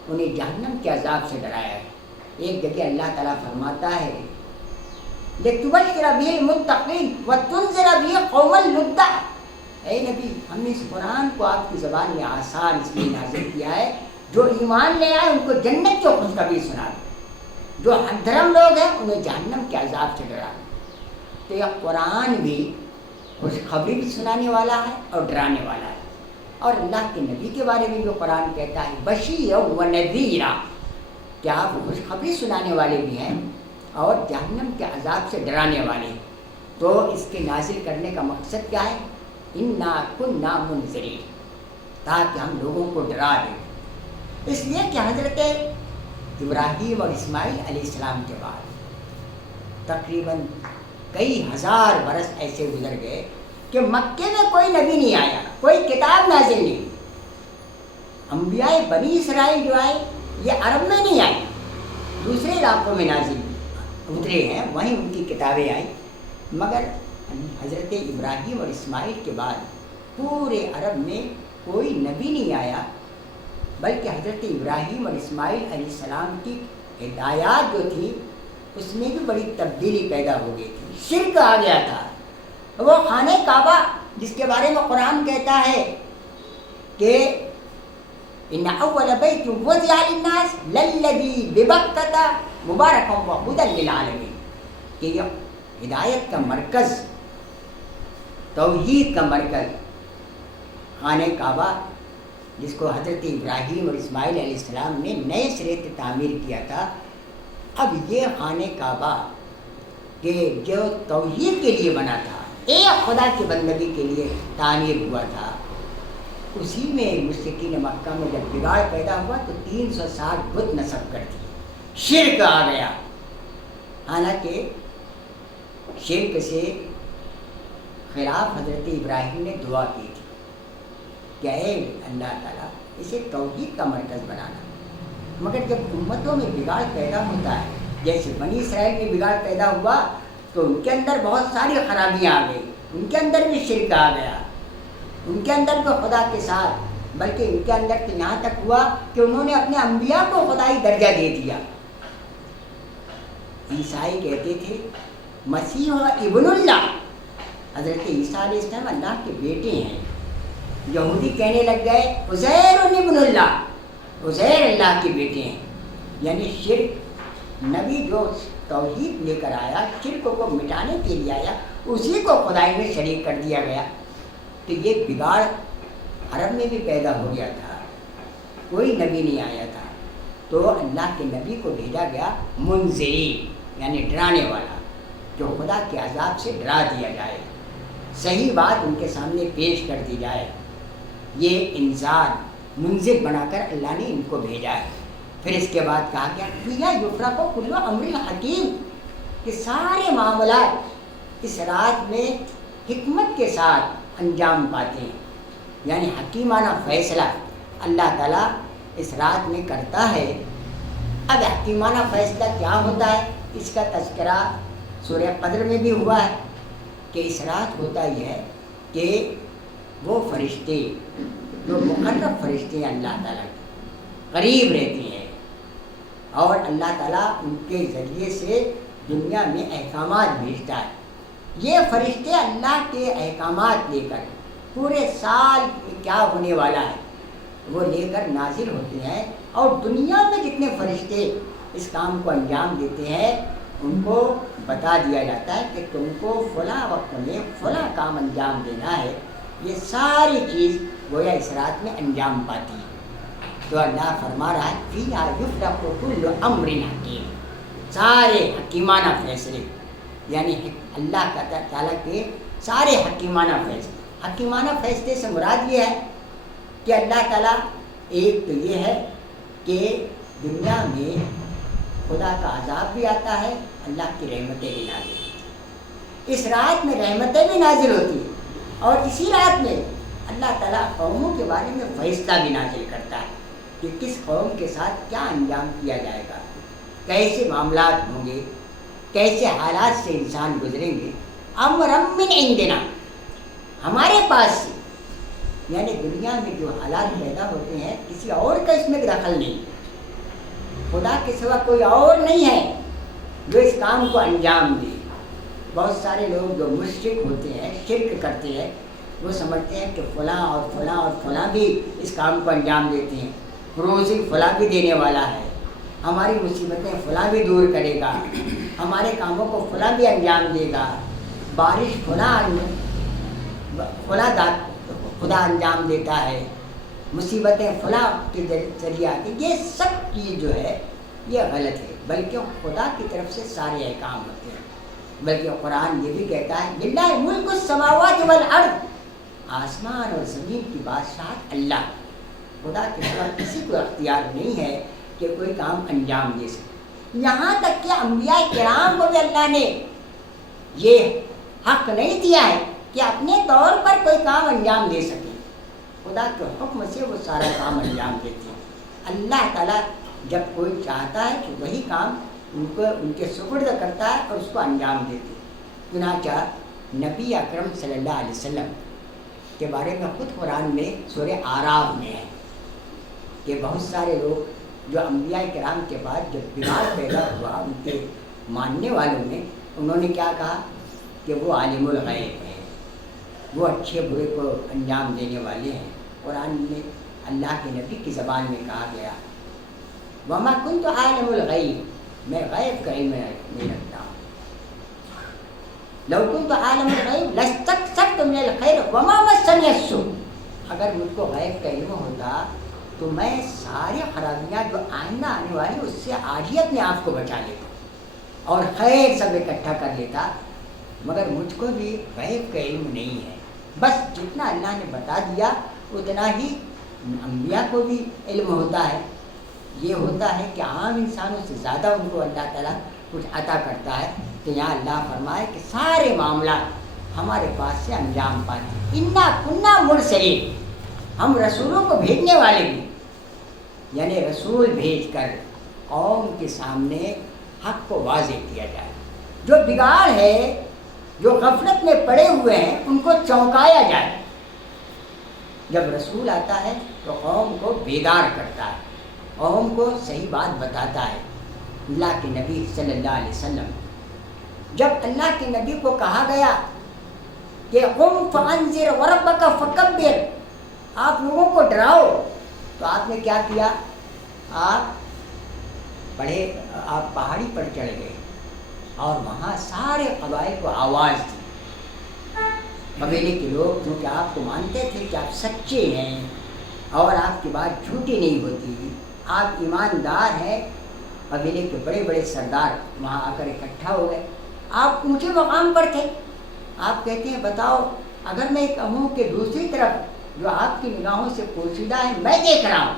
انہیں جہنم کے عذاب سے ڈرایا ہے۔ ایک جگہ اللہ تعالیٰ فرماتا ہے لِتُبَشِّرَ بِهِ الْمُتَّقِينَ وَتُنذِرَ بِهِ قَوْمًا لُدًّا، اے نبی ہم نے اس قرآن کو آپ کی زبان میں آسان اس لیے نازل کیا ہے جو ایمان لے آئے ان کو جنت کی خوشخبری سنا دے، جو دھرم لوگ ہیں انہیں جہنم کے عذاب سے ڈرا دے۔ تو یہ قرآن بھی خوشخبری بھی سنانے والا ہے اور ڈرانے والا ہے۔ اور اللہ کے نبی کے بارے میں جو قرآن کہتا ہے بشیرا و نذیرا، کہ آپ خوشخبری سنانے والے بھی ہیں اور جہنم کے عذاب سے ڈرانے والے ہیں۔ تو اس کے نازل کرنے کا مقصد کیا ہے؟ انا کنا منذرین، تاکہ ہم لوگوں کو ڈرا دیں۔ اس لیے کہ حضرت ابراہیم اور اسماعیل علیہ السلام کے بعد تقریباً کئی ہزار برس ایسے گزر گئے کہ مکے میں کوئی نبی نہیں آیا، کوئی کتاب نازل نہیں۔ انبیاء بنی اسرائیل جو آئے یہ عرب میں نہیں آئے، دوسرے علاقوں میں نازل اترے ہیں، وہیں ان کی کتابیں آئیں، مگر حضرت ابراہیم اور اسماعیل کے بعد پورے عرب میں کوئی نبی نہیں آیا، بلکہ حضرت ابراہیم اور اسماعیل علیہ السلام کی ہدایات جو تھی اس میں بھی بڑی تبدیلی پیدا ہو گئی تھی، شرک آ گیا تھا۔ وہ خانہ کعبہ جس کے بارے میں قرآن کہتا ہے کہ ان اول بیت وضع للناس للذی ببکۃ مبارکا وہدی للعالمین، کہ یہ ہدایت کا مرکز، توحید کا مرکز خانہ کعبہ، جس کو حضرت ابراہیم اور اسماعیل علیہ السلام نے نئے سرے سے تعمیر کیا تھا، اب یہ خانہ کعبہ کہ جو توحید کے لیے بنا تھا، ایک خدا کی بندگی کے لیے تعمیر ہوا تھا، اسی میں مشرکین مکہ میں جب بگاڑ پیدا ہوا تو 360 بت نصب کر دیے، شرک آ گیا۔ حالانکہ شرک سے خلاف حضرت ابراہیم نے دعا کی تھی کہ اے اللہ تعالیٰ اسے توحید کا مرکز بنانا، مگر جب امتوں میں بگاڑ پیدا ہوتا ہے، جیسے بنی اسرائیل میں بگاڑ پیدا ہوا تو ان کے اندر بہت ساری خرابیاں آ گئی، ان کے اندر بھی شرک آ گیا، ان کے اندر بھی خدا کے ساتھ، بلکہ ان کے اندر تو یہاں تک ہوا کہ انہوں نے اپنے انبیاء کو خدائی درجہ دے دیا۔ عیسائی کہتے تھے مسیح ابن اللہ، حضرت عیسیٰ علیہ السلام اللہ کے بیٹے ہیں۔ یہودی کہنے لگ گئے عزیر ابن اللہ، عزیر اللہ کے بیٹے ہیں، یعنی شرک، نبی جو توحید لے کر آیا، شرک کو مٹانے کے لیے آیا، اسی کو خدائی میں شریک کر دیا گیا۔ تو یہ بگاڑ عرب میں بھی پیدا ہو گیا تھا، کوئی نبی نہیں آیا تھا، تو اللہ کے نبی کو بھیجا گیا منذرین، یعنی ڈرانے والا، جو خدا کے عذاب سے ڈرا دیا جائے، صحیح بات ان کے سامنے پیش کر دی جائے۔ یہ انذار منذر بنا کر اللہ نے ان کو بھیجا ہے۔ پھر اس کے بعد کہا گیا فیہا یفرق کل امر حکیم، کہ سارے معاملات اس رات میں حکمت کے ساتھ انجام پاتے ہیں، یعنی حکیمانہ فیصلہ اللہ تعالیٰ اس رات میں کرتا ہے۔ اب حکیمانہ فیصلہ کیا ہوتا ہے، اس کا تذکرہ سورہ قدر میں بھی ہوا ہے کہ اس رات ہوتا یہ ہے کہ وہ فرشتے جو مقرب فرشتے ہیں اللہ تعالیٰ کے قریب رہتے ہیں، اور اللہ تعالیٰ ان کے ذریعے سے دنیا میں احکامات بھیجتا ہے۔ یہ فرشتے اللہ کے احکامات لے کر پورے سال کیا ہونے والا ہے وہ لے کر نازل ہوتے ہیں، اور دنیا میں جتنے فرشتے اس کام کو انجام دیتے ہیں ان کو بتا دیا جاتا ہے کہ تم کو فلاں وقت میں فلاں کام انجام دینا ہے۔ یہ ساری چیز گویا اس رات میں انجام پاتی ہے۔ تو اللہ فرما رہا ہے فیہا یفرق کل امر حکیم، سارے حکیمانہ فیصلے، یعنی اللہ کا تعالیٰ کے سارے حکیمانہ فیصلے۔ حکیمانہ فیصلے سے مراد یہ ہے کہ اللہ تعالیٰ ایک تو یہ ہے کہ دنیا میں خدا کا عذاب بھی آتا ہے، اللہ کی رحمتیں بھی نازل ہوتی ہیں، اس رات میں رحمتیں بھی نازل ہوتی ہیں، اور اسی رات میں اللہ تعالیٰ قوموں کے بارے میں فیصلہ بھی نازل کرتا ہے کہ کس قوم کے ساتھ کیا انجام کیا جائے گا، کیسے معاملات ہوں گے، کیسے حالات سے انسان گزریں گے۔ امرا من عندنا، ہمارے پاس سے، یعنی دنیا میں جو حالات پیدا ہوتے ہیں کسی اور کا اس میں دخل نہیں، خدا کے سوا کوئی اور نہیں ہے جو اس کام کو انجام دے۔ بہت سارے لوگ جو مشرک ہوتے ہیں، شرک کرتے ہیں، وہ سمجھتے ہیں کہ فلاں اور فلاں اور فلاں بھی اس کام کو انجام دیتے ہیں، روزی فلاں بھی دینے والا ہے، ہماری مصیبتیں فلاں بھی دور کرے گا، ہمارے کاموں کو فلاں بھی انجام دے گا، بارش فلاں خدا انجام دیتا ہے، مصیبتیں فلاں کے ذریعے آتی۔ یہ سب چیز جو ہے یہ غلط ہے، بلکہ خدا کی طرف سے سارے احکام ہوتے ہیں۔ بلکہ قرآن یہ بھی کہتا ہے للہ ملک السماوات والارض، آسمان اور زمین کی بادشاہت اللہ، خدا کے سوا کسی کو اختیار نہیں ہے کہ کوئی کام انجام دے سکے۔ یہاں تک کہ انبیاء کرام کو بھی اللہ نے یہ حق نہیں دیا ہے کہ اپنے طور پر کوئی کام انجام دے سکے، خدا کے حکم سے وہ سارا کام انجام دیتے ہیں۔ اللہ تعالیٰ جب کوئی چاہتا ہے کہ وہی کام ان کے سپرد کرتا ہے اور اس کو انجام دیتے ہیں۔ چنانچہ نبی اکرم صلی اللہ علیہ وسلم کے بارے میں خود قرآن میں سورہ اعراف میں ہے کہ بہت سارے لوگ جو انبیاء کرام کے بعد جب بگاڑ پیدا ہوا ان کے ماننے والوں میں، انہوں نے کیا کہا کہ وہ عالم الغیب ہیں، وہ اچھے برے کو انجام دینے والے ہیں۔ قرآن میں اللہ کے نبی کی زبان میں کہا گیا وما کنت عالم الغیب، میں غیب کا علم نہیں رکھتا ہوں، لو کنت عالم الغیب لاستکثرت من الخیر وما مسنی السوء، اگر مجھ کو غیب کا علم ہوتا تو میں ساری خرابیاں جو آئندہ آنے والی اس سے آج ہی اپنے آپ کو بچا لیتا اور خیر سب اکٹھا کر لیتا، مگر مجھ کو بھی غیب کا علم نہیں ہے۔ بس جتنا اللہ نے بتا دیا اتنا ہی انبیاء کو بھی علم ہوتا ہے۔ یہ ہوتا ہے کہ عام انسانوں سے زیادہ ان کو اللہ تعالیٰ کچھ عطا کرتا ہے۔ تو یہاں اللہ فرمائے کہ سارے معاملات ہمارے پاس سے انجام پاتے، انا کنا مرسلین، ہم رسولوں کو بھیجنے والے بھی، یعنی رسول بھیج کر قوم کے سامنے حق کو واضح کیا جائے، جو بگاڑ ہے جو غفلت میں پڑے ہوئے ہیں ان کو چونکایا جائے۔ جب رسول آتا ہے تو قوم کو بیدار کرتا ہے، قوم کو صحیح بات بتاتا ہے۔ اللہ کے نبی صلی اللہ علیہ وسلم، جب اللہ کے نبی کو کہا گیا کہ قم فانذر وربک فکبر، آپ لوگوں کو ڈراؤ، تو آپ نے کیا کیا؟ آپ پہاڑی پر چڑھ گئے اور وہاں سارے قبائل کو آواز دی۔ قبیلے کے لوگ کیونکہ آپ کو مانتے تھے کہ آپ سچے ہیں اور آپ کی بات جھوٹی نہیں ہوتی، آپ ایماندار ہیں، قبیلے کے بڑے بڑے سردار وہاں آ کر اکٹھا ہو گئے۔ آپ اونچے مقام پر تھے، آپ کہتے ہیں بتاؤ اگر میں کہوں کہ دوسری طرف جو آپ کی نگاہوں سے پوشیدہ ہے میں دیکھ رہا ہوں،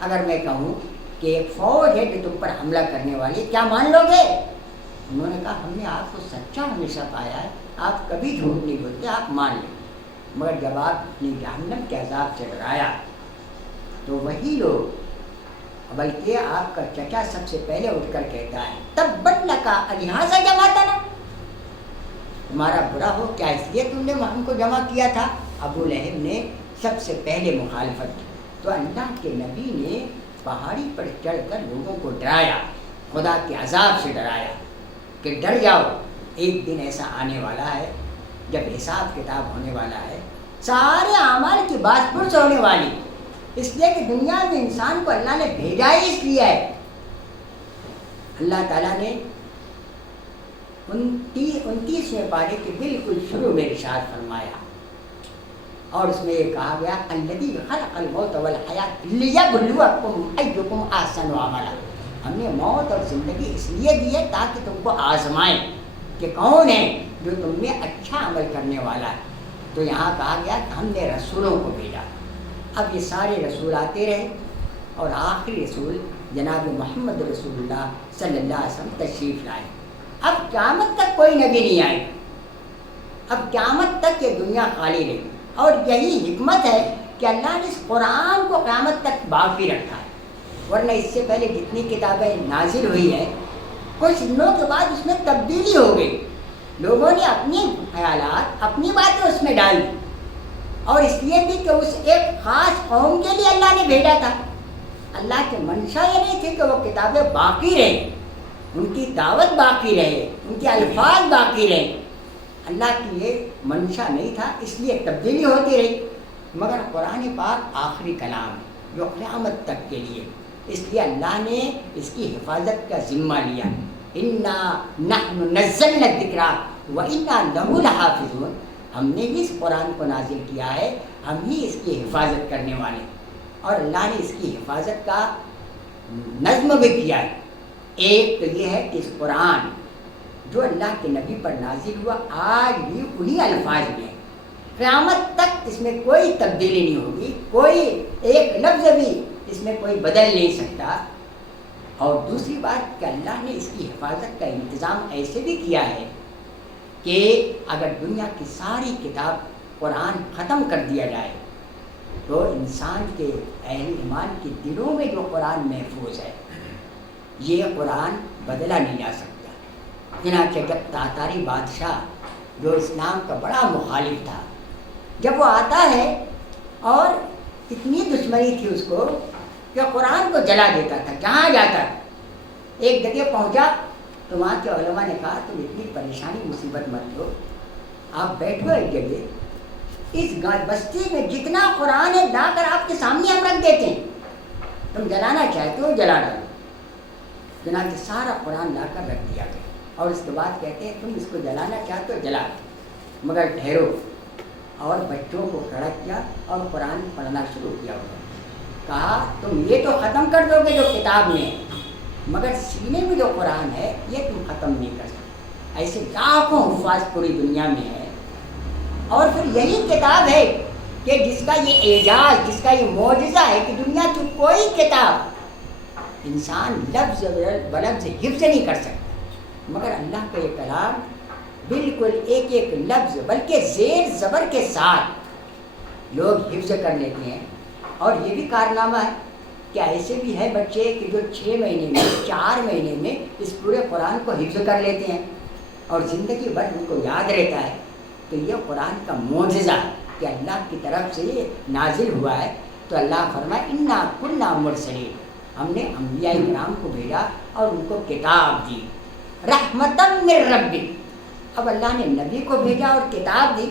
اگر میں کہوں کہ ایک فوج ہے جو تم پر حملہ کرنے والی، کیا مان لو گے؟ انہوں نے کہا ہم نے آپ کو سچا ہمیشہ پایا ہے، آپ کبھی جھوٹ نہیں بولتے، آپ مان لیں۔ مگر جب آپ نے جہنم کے عذاب سے ڈرایا تو وہی لوگ، بلکہ آپ کا چچا سب سے پہلے اٹھ کر کہتا ہے تبت لکا الہٰذا جمعتنا، تمہارا برا ہو کیا اس لیے تم نے ہم کو جمع کیا تھا؟ ابو لہب نے سب سے پہلے مخالفت کی۔ تو اللہ کے نبی نے پہاڑی پر چڑھ کر لوگوں کو ڈرایا، خدا کے عذاب سے ڈرایا کہ ڈر جاؤ، ایک دن ایسا آنے والا ہے جب حساب کتاب ہونے والا ہے، سارے اعمال کی بات پرس ہونے والی، اس لیے کہ دنیا میں انسان کو اللہ نے بھیجا ہی اس لیے ہے۔ اللہ تعالیٰ نے 29ویں پارے کے بالکل شروع میں ارشاد فرمایا اور اس میں یہ کہا گیا الذی خلق الموت والحیات لیبلوکم ایکم احسن عملا، ہم نے موت اور زندگی اس لیے دی ہے تاکہ تم کو آزمائیں کہ کون ہے جو تم میں اچھا عمل کرنے والا ہے۔ تو یہاں کہا گیا کہ ہم نے رسولوں کو بھیجا۔ اب یہ سارے رسول آتے رہے اور آخری رسول جناب محمد رسول اللہ صلی اللہ علیہ وسلم تشریف لائے۔ اب قیامت تک کوئی نبی نہیں آئے، اب قیامت تک یہ دنیا خالی رہی، اور یہی حکمت ہے کہ اللہ نے اس قرآن کو قیامت تک باقی رکھا ہے، ورنہ اس سے پہلے جتنی کتابیں نازل ہوئی ہیں کچھ دنوں کے بعد اس میں تبدیلی ہو گئی، لوگوں نے اپنی خیالات اپنی باتیں اس میں ڈال دی، اور اس لیے بھی کہ اس ایک خاص قوم کے لیے اللہ نے بھیجا تھا۔ اللہ کی منشا یہ نہیں تھی کہ وہ کتابیں باقی رہیں، ان کی دعوت باقی رہے، ان کے الفاظ باقی رہے، اللہ کی یہ منشا نہیں تھا، اس لیے تبدیلی ہوتی رہی۔ مگر قرآن پاک آخری کلام ہے جو قیامت تک کے لیے، اس لیے اللہ نے اس کی حفاظت کا ذمہ لیا۔ انا نحن نزلنا الذکر وانا لہ لحافظون، ہم نے بھی اس قرآن کو نازل کیا ہے، ہم ہی اس کی حفاظت کرنے والے، اور اللہ نے اس کی حفاظت کا نظم بھی کیا ہے۔ ایک تو یہ ہے کہ اس قرآن جو اللہ کے نبی پر نازل ہوا آج بھی انہی الفاظ میں، قیامت تک اس میں کوئی تبدیلی نہیں ہوگی، کوئی ایک لفظ بھی اس میں کوئی بدل نہیں سکتا۔ اور دوسری بات کہ اللہ نے اس کی حفاظت کا انتظام ایسے بھی کیا ہے کہ اگر دنیا کی ساری کتاب قرآن ختم کر دیا جائے تو انسان کے اہل ایمان کے دلوں میں جو قرآن محفوظ ہے یہ قرآن بدلا نہیں جا سکتا۔ چنانچہ جب تاتاری بادشاہ جو اسلام کا بڑا مخالف تھا، جب وہ آتا ہے اور اتنی دشمنی تھی اس کو کہ قرآن کو جلا دیتا تھا جہاں جاتا۔ ایک جگہ پہنچا تو وہاں کے علماء نے کہا تم اتنی پریشانی مصیبت مت لو، آپ بیٹھو ایک جگہ، اس بستی میں جتنا قرآن ہے لا کر آپ کے سامنے ہم رکھ دیتے ہیں، تم جلانا چاہتے ہو جلا ڈالو۔ چنانچہ سارا قرآن لا کر رکھ دیا گیا اور اس کے بعد کہتے ہیں تم اس کو جلانا چاہتے ہو جلا دو، مگر ٹھہرو۔ اور بچوں کو کھڑا کیا اور قرآن پڑھنا شروع کیا ہوا، کہا تم یہ تو ختم کر دو گے جو کتاب میں ہے، مگر سینے میں جو قرآن ہے یہ تم ختم نہیں کر سکتے۔ ایسے لاکھوں حفاظ پوری دنیا میں ہے، اور پھر یہی کتاب ہے کہ جس کا یہ اعجاز، جس کا یہ معجزہ ہے کہ دنیا کی کوئی کتاب انسان لفظ بلفظ حفظ نہیں کر سکتا، مگر اللہ کا یہ کلام بالکل ایک ایک لفظ بلکہ زیر زبر کے ساتھ لوگ حفظ کر لیتے ہیں۔ اور یہ بھی کارنامہ ہے کہ ایسے بھی ہے بچے کہ جو 6 مہینے میں 4 مہینے میں اس پورے قرآن کو حفظ کر لیتے ہیں اور زندگی بھر ان کو یاد رہتا ہے۔ تو یہ قرآن کا معجزہ ہے کہ اللہ کی طرف سے یہ نازل ہوا ہے۔ تو اللہ فرمائے انا کنا مرسلین، ہم نے انبیاء کرام کو بھیجا اور ان کو کتاب دی، رحمتم من ربک۔ اب اللہ نے نبی کو بھیجا اور کتاب دی،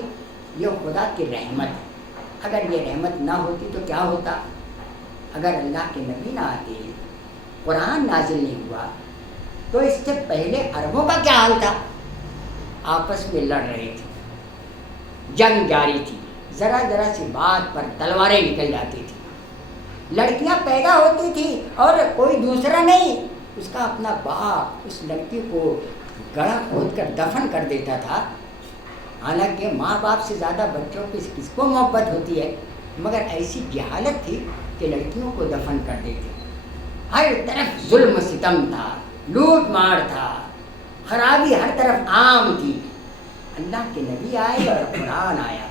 یہ خدا کی رحمت ہے۔ اگر یہ رحمت نہ ہوتی تو کیا ہوتا؟ اگر اللہ کے نبی نہ آتے، قرآن نازل نہیں ہوا، تو اس سے پہلے عربوں کا کیا حال تھا؟ آپس میں لڑ رہے تھے، جنگ جاری تھی، ذرا ذرا سی بات پر تلواریں نکل جاتی تھی، لڑکیاں پیدا ہوتی تھی اور کوئی دوسرا نہیں، اس کا اپنا باپ اس لڑکی کو گڑھا کھود کر دفن کر دیتا تھا۔ حالانکہ ماں باپ سے زیادہ بچوں کی کس کو محبت ہوتی ہے، مگر ایسی جہالت تھی کہ لڑکیوں کو دفن کر دیتے۔ ہر طرف ظلم ستم تھا، لوٹ مار تھا، خرابی ہر طرف عام تھی۔ اللہ کے نبی آئے اور قرآن آیا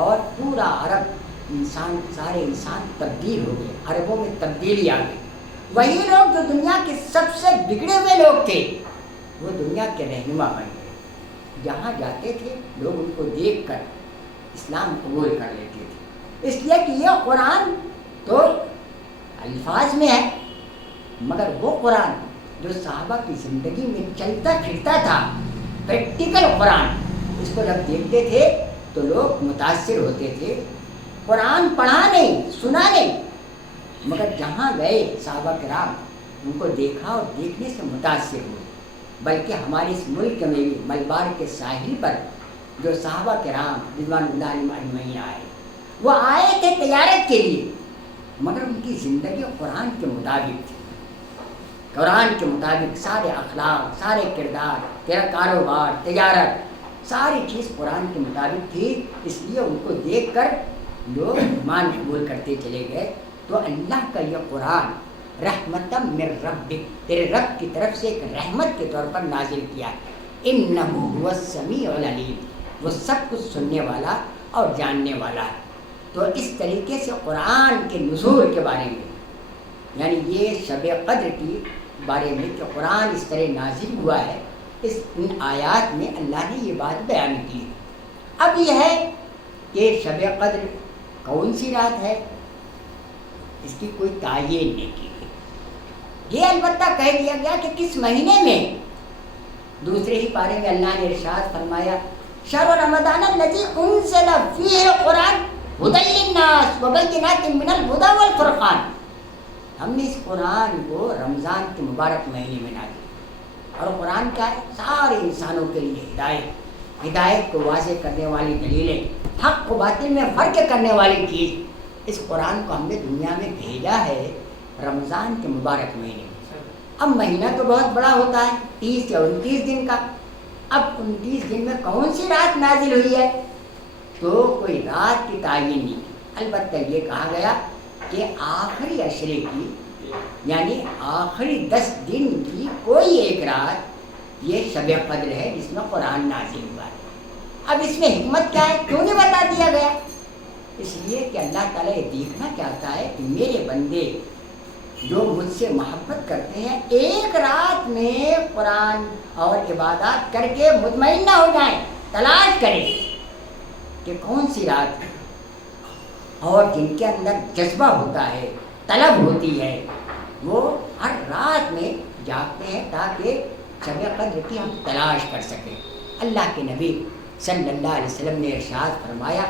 اور پورا عرب انسان، سارے انسان تبدیل ہو گئے، عربوں میں تبدیلی آ گئی۔ وہی لوگ جو دنیا کے سب سے بگڑے ہوئے لوگ تھے وہ دنیا کے رہنما بن گئے، جہاں جاتے تھے لوگ ان کو دیکھ کر اسلام قبول کر لیتے تھے، اس لیے کہ یہ قرآن تو الفاظ میں ہے مگر وہ قرآن جو صحابہ کی زندگی میں چلتا پھرتا تھا، پریکٹیکل قرآن، اس کو جب دیکھتے تھے تو لوگ متاثر ہوتے تھے۔ قرآن پڑھا نہیں، سنا نہیں، مگر جہاں گئے صحابہ کرام ان کو دیکھا اور دیکھنے سے متاثر ہوئے۔ بلکہ ہمارے اس ملک میں بھی ملبار کے ساحل پر جو صحابہ کرام رضوان اللہ علیہم اجمعین آئے، وہ آئے تھے تجارت کے لیے، مگر ان کی زندگی قرآن کے مطابق تھی، قرآن کے مطابق سارے اخلاق، سارے کردار، تیرا کاروبار، تجارت، ساری چیز قرآن کے مطابق تھی، اس لیے ان کو دیکھ کر لوگ ایمان قبول کرتے چلے گئے۔ تو اللہ کا یہ قرآن رحمتم من ربک، تیرے رب کی طرف سے ایک رحمت کے طور پر نازل کیا، انہ هو السمیع العلیم، وہ سب کچھ سننے والا اور جاننے والا ہے۔ تو اس طریقے سے قرآن کے نزول کے بارے میں، یعنی یہ شب قدر کی بارے میں کہ قرآن اس طرح نازل ہوا ہے، اس ان آیات میں اللہ نے یہ بات بیان کی۔ اب یہ ہے کہ شب قدر کون سی رات ہے، اس کی کوئی تعین نہیں کی گئی، یہ البتہ کہہ دیا گیا کہ کس مہینے میں۔ دوسرے ہی پارے میں اللہ نے ارشاد فرمایا شہر رمضان الذی انزل فیہ القرآن ھدی للناس وبینات من الھدی والفرقان، ہم نے اس قرآن کو رمضان کے مبارک مہینے میں نازل کیا، اور قرآن کیا ہے؟ سارے انسانوں کے لیے ہدایت، ہدایت کو واضح کرنے والی دلیلیں، حق و باطل میں فرق کرنے والی چیز، اس قرآن کو ہم نے دنیا میں بھیجا ہے رمضان کے مبارک مہینے میں۔ اب مہینہ تو بہت بڑا ہوتا ہے، 30 یا 29 دن کا، اب 29 دن میں کون سی رات نازل ہوئی ہے؟ تو کوئی رات کی تعین نہیں، البتہ یہ کہا گیا کہ آخری عشرے کی یعنی آخری 10 دن کی کوئی ایک رات یہ شب قدر ہے جس میں قرآن نازل ہوا ہے۔ اب اس میں حکمت کیا ہے، کیوں نہیں بتا دیا گیا؟ اس لیے کہ اللہ تعالیٰ یہ دیکھنا چاہتا ہے کہ میرے بندے جو مجھ سے محبت کرتے ہیں ایک رات میں قرآن اور عبادات کر کے مطمئن نہ ہو جائیں، تلاش کریں کہ کون سی رات ہے، اور جن کے اندر جذبہ ہوتا ہے، طلب ہوتی ہے، وہ ہر رات میں جاگتے ہیں تاکہ شب قدر کی ہم تلاش کر سکیں۔ اللہ کے نبی صلی اللہ علیہ وسلم نے ارشاد فرمایا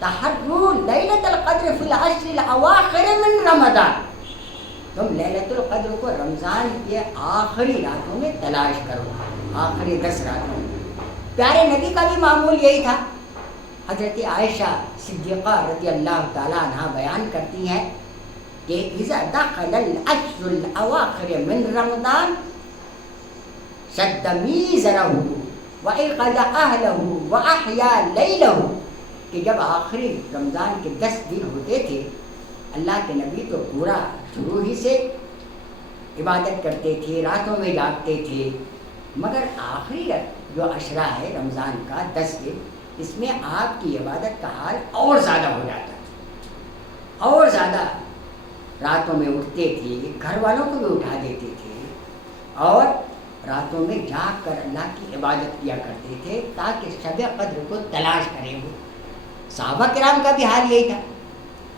تحروا لیلۃ القدر فی العشر الاواخر من رمضان، تم لیلۃ القدر کو رمضان کے آخری راتوں میں تلاش کرو، آخری 10 راتوں میں۔ پیارے نبی کا بھی معمول یہی تھا۔ حضرت عائشہ صدیقہ رضی اللہ تعالیٰ عنہ بیان کرتی ہیں کہ اذا دخل العشر الاواخر من رمضان شد میزرہ وایقظ اہلہ واحیا لیلہ، کہ جب آخری رمضان کے 10 دن ہوتے تھے اللہ کے نبی تو پورا شروع ہی سے عبادت کرتے تھے، راتوں میں جاگتے تھے، مگر آخری جو عشرہ ہے رمضان کا 10 دن، اس میں آپ کی عبادت کا حال اور زیادہ ہو جاتا تھا، اور زیادہ راتوں میں اٹھتے تھے، گھر والوں کو بھی اٹھا دیتے تھے اور راتوں میں جاگ کر اللہ کی عبادت کیا کرتے تھے تاکہ شب قدر کو تلاش کریں۔ وہ صحابہ کرام کا بھی حال یہی تھا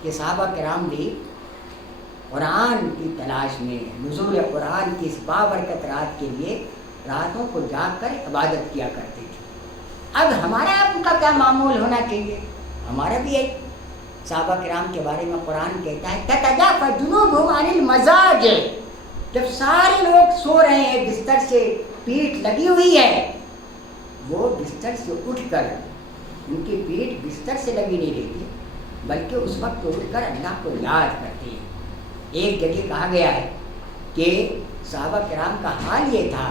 کہ صحابہ کرام بھی قرآن کی تلاش میں، نزول قرآن کی اس بابرکت رات کے لیے راتوں کو جاگ کر عبادت کیا کرتے تھے۔ اب ہمارا ان کا کیا معمول ہونا چاہیے؟ ہمارا بھی یہی۔ صحابہ کرام کے بارے میں قرآن کہتا ہے تتجافی جنوبہم عن المضاجع، جب سارے لوگ سو رہے ہیں بستر سے پیٹھ لگی ہوئی ہے، وہ بستر سے اٹھ کر، ان کی پیٹھ بستر سے لگی نہیں رہتی بلکہ اس وقت اٹھ کر اللہ کو یاد کرتے ہیں۔ ایک جگہ کہا گیا ہے کہ صحابہ کرام کا حال یہ تھا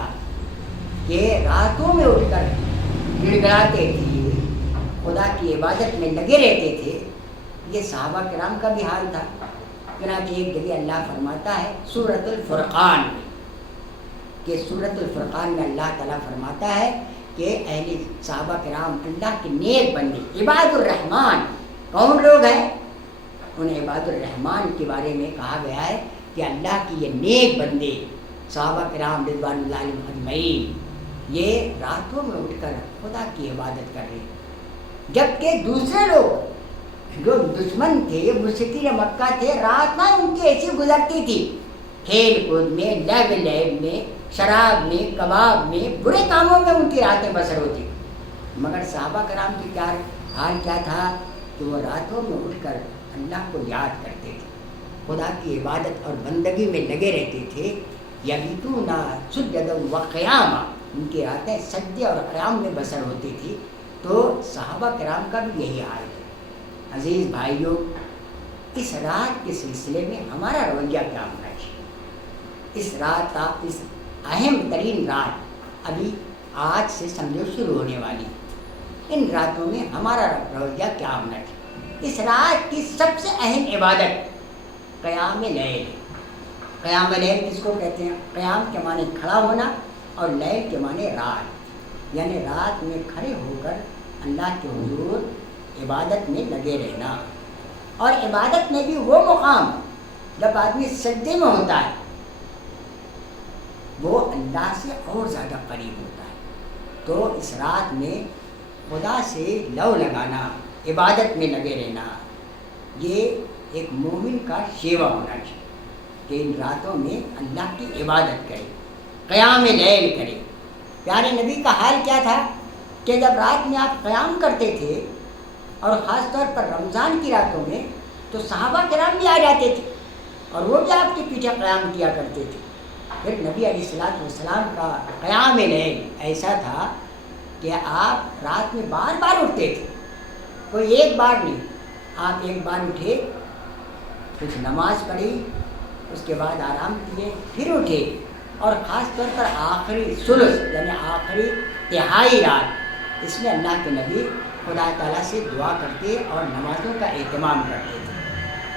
کہ راتوں میں اٹھ کر گڑ گڑاتے تھے، خدا کی عبادت میں لگے رہتے تھے۔ یہ صحابہ کرام کا بھی حال تھا۔ چنانچہ ایک جگہ اللہ فرماتا ہے سورۃ الفرقان میں، کہ سورۃ الفرقان میں اللہ تعالیٰ فرماتا ہے کہ اہل صحابہ کرام اللہ کے نیک بندے عباد الرحمن کون لوگ ہیں؟ ان عباد الرحمن کے بارے میں کہا گیا ہے کہ اللہ کی یہ نیک بندے صحابہ کرام رضوان اللہ علیہم اجمعین یہ راتوں میں اٹھ کر خدا کی عبادت کر رہے ہیں، جبکہ دوسرے لوگ جو دشمن تھے، مشرکین مکہ تھے، رات نہ ان کی ایسی گزرتی تھی، کھیل کود میں، لہو لعب میں، شراب میں، کباب میں، برے کاموں میں ان کی راتیں بسر ہوتی، مگر صحابہ کرام کی کیا حال کیا تھا کہ وہ راتوں میں اٹھ کر اللہ کو یاد کرتے تھے، خدا کی عبادت اور بندگی میں لگے رہتے تھے۔ یبیتون سجدا و قیاما، ان کی راتیں سجدے اور قیام میں بسر ہوتی تھی۔ تو صحابہ کرام کا بھی یہی حال ہے۔ عزیز بھائیوں، اس رات کے سلسلے میں ہمارا رویہ کیا ہونا چاہیے؟ اس رات اس اہم ترین رات ابھی آج سے سمجھو شروع ہونے والی، ان راتوں میں ہمارا رویہ کیا ہونا چاہیے؟ اس رات کی سب سے اہم عبادت قیام لیل۔ قیام لیل کس کو کہتے ہیں؟ قیام کے معنی کھڑا ہونا اور لیل کے معنی رات، یعنی رات میں کھڑے ہو کر اللہ کے حضور عبادت میں لگے رہنا۔ اور عبادت میں بھی وہ مقام جب آدمی سجدے میں ہوتا ہے وہ اللہ سے اور زیادہ قریب ہوتا ہے۔ تو اس رات میں خدا سے لو لگانا، عبادت میں لگے رہنا، یہ ایک مومن کا شیوا ہونا چاہیے کہ ان راتوں میں اللہ کی عبادت کرے، قیام لیل کرے۔ پیارے نبی کا حال کیا تھا کہ جب رات میں آپ قیام کرتے تھے اور خاص طور پر رمضان کی راتوں میں، تو صحابہ کرام بھی آ جاتے تھے اور وہ بھی آپ کے پیچھے قیام کیا کرتے تھے۔ پھر نبی علیہ الصلوۃ والسلام کا قیام لیل ایسا تھا کہ آپ رات میں بار بار اٹھتے تھے، کوئی ایک بار نہیں، آپ ایک بار اٹھے، کچھ نماز پڑھی، اس کے بعد آرام کیے، پھر اٹھے، اور خاص طور پر آخری ثلث یعنی آخری تہائی رات، اس میں اللہ کے نبی خدا تعالیٰ سے دعا کرتے اور نمازوں کا اہتمام کرتے تھے۔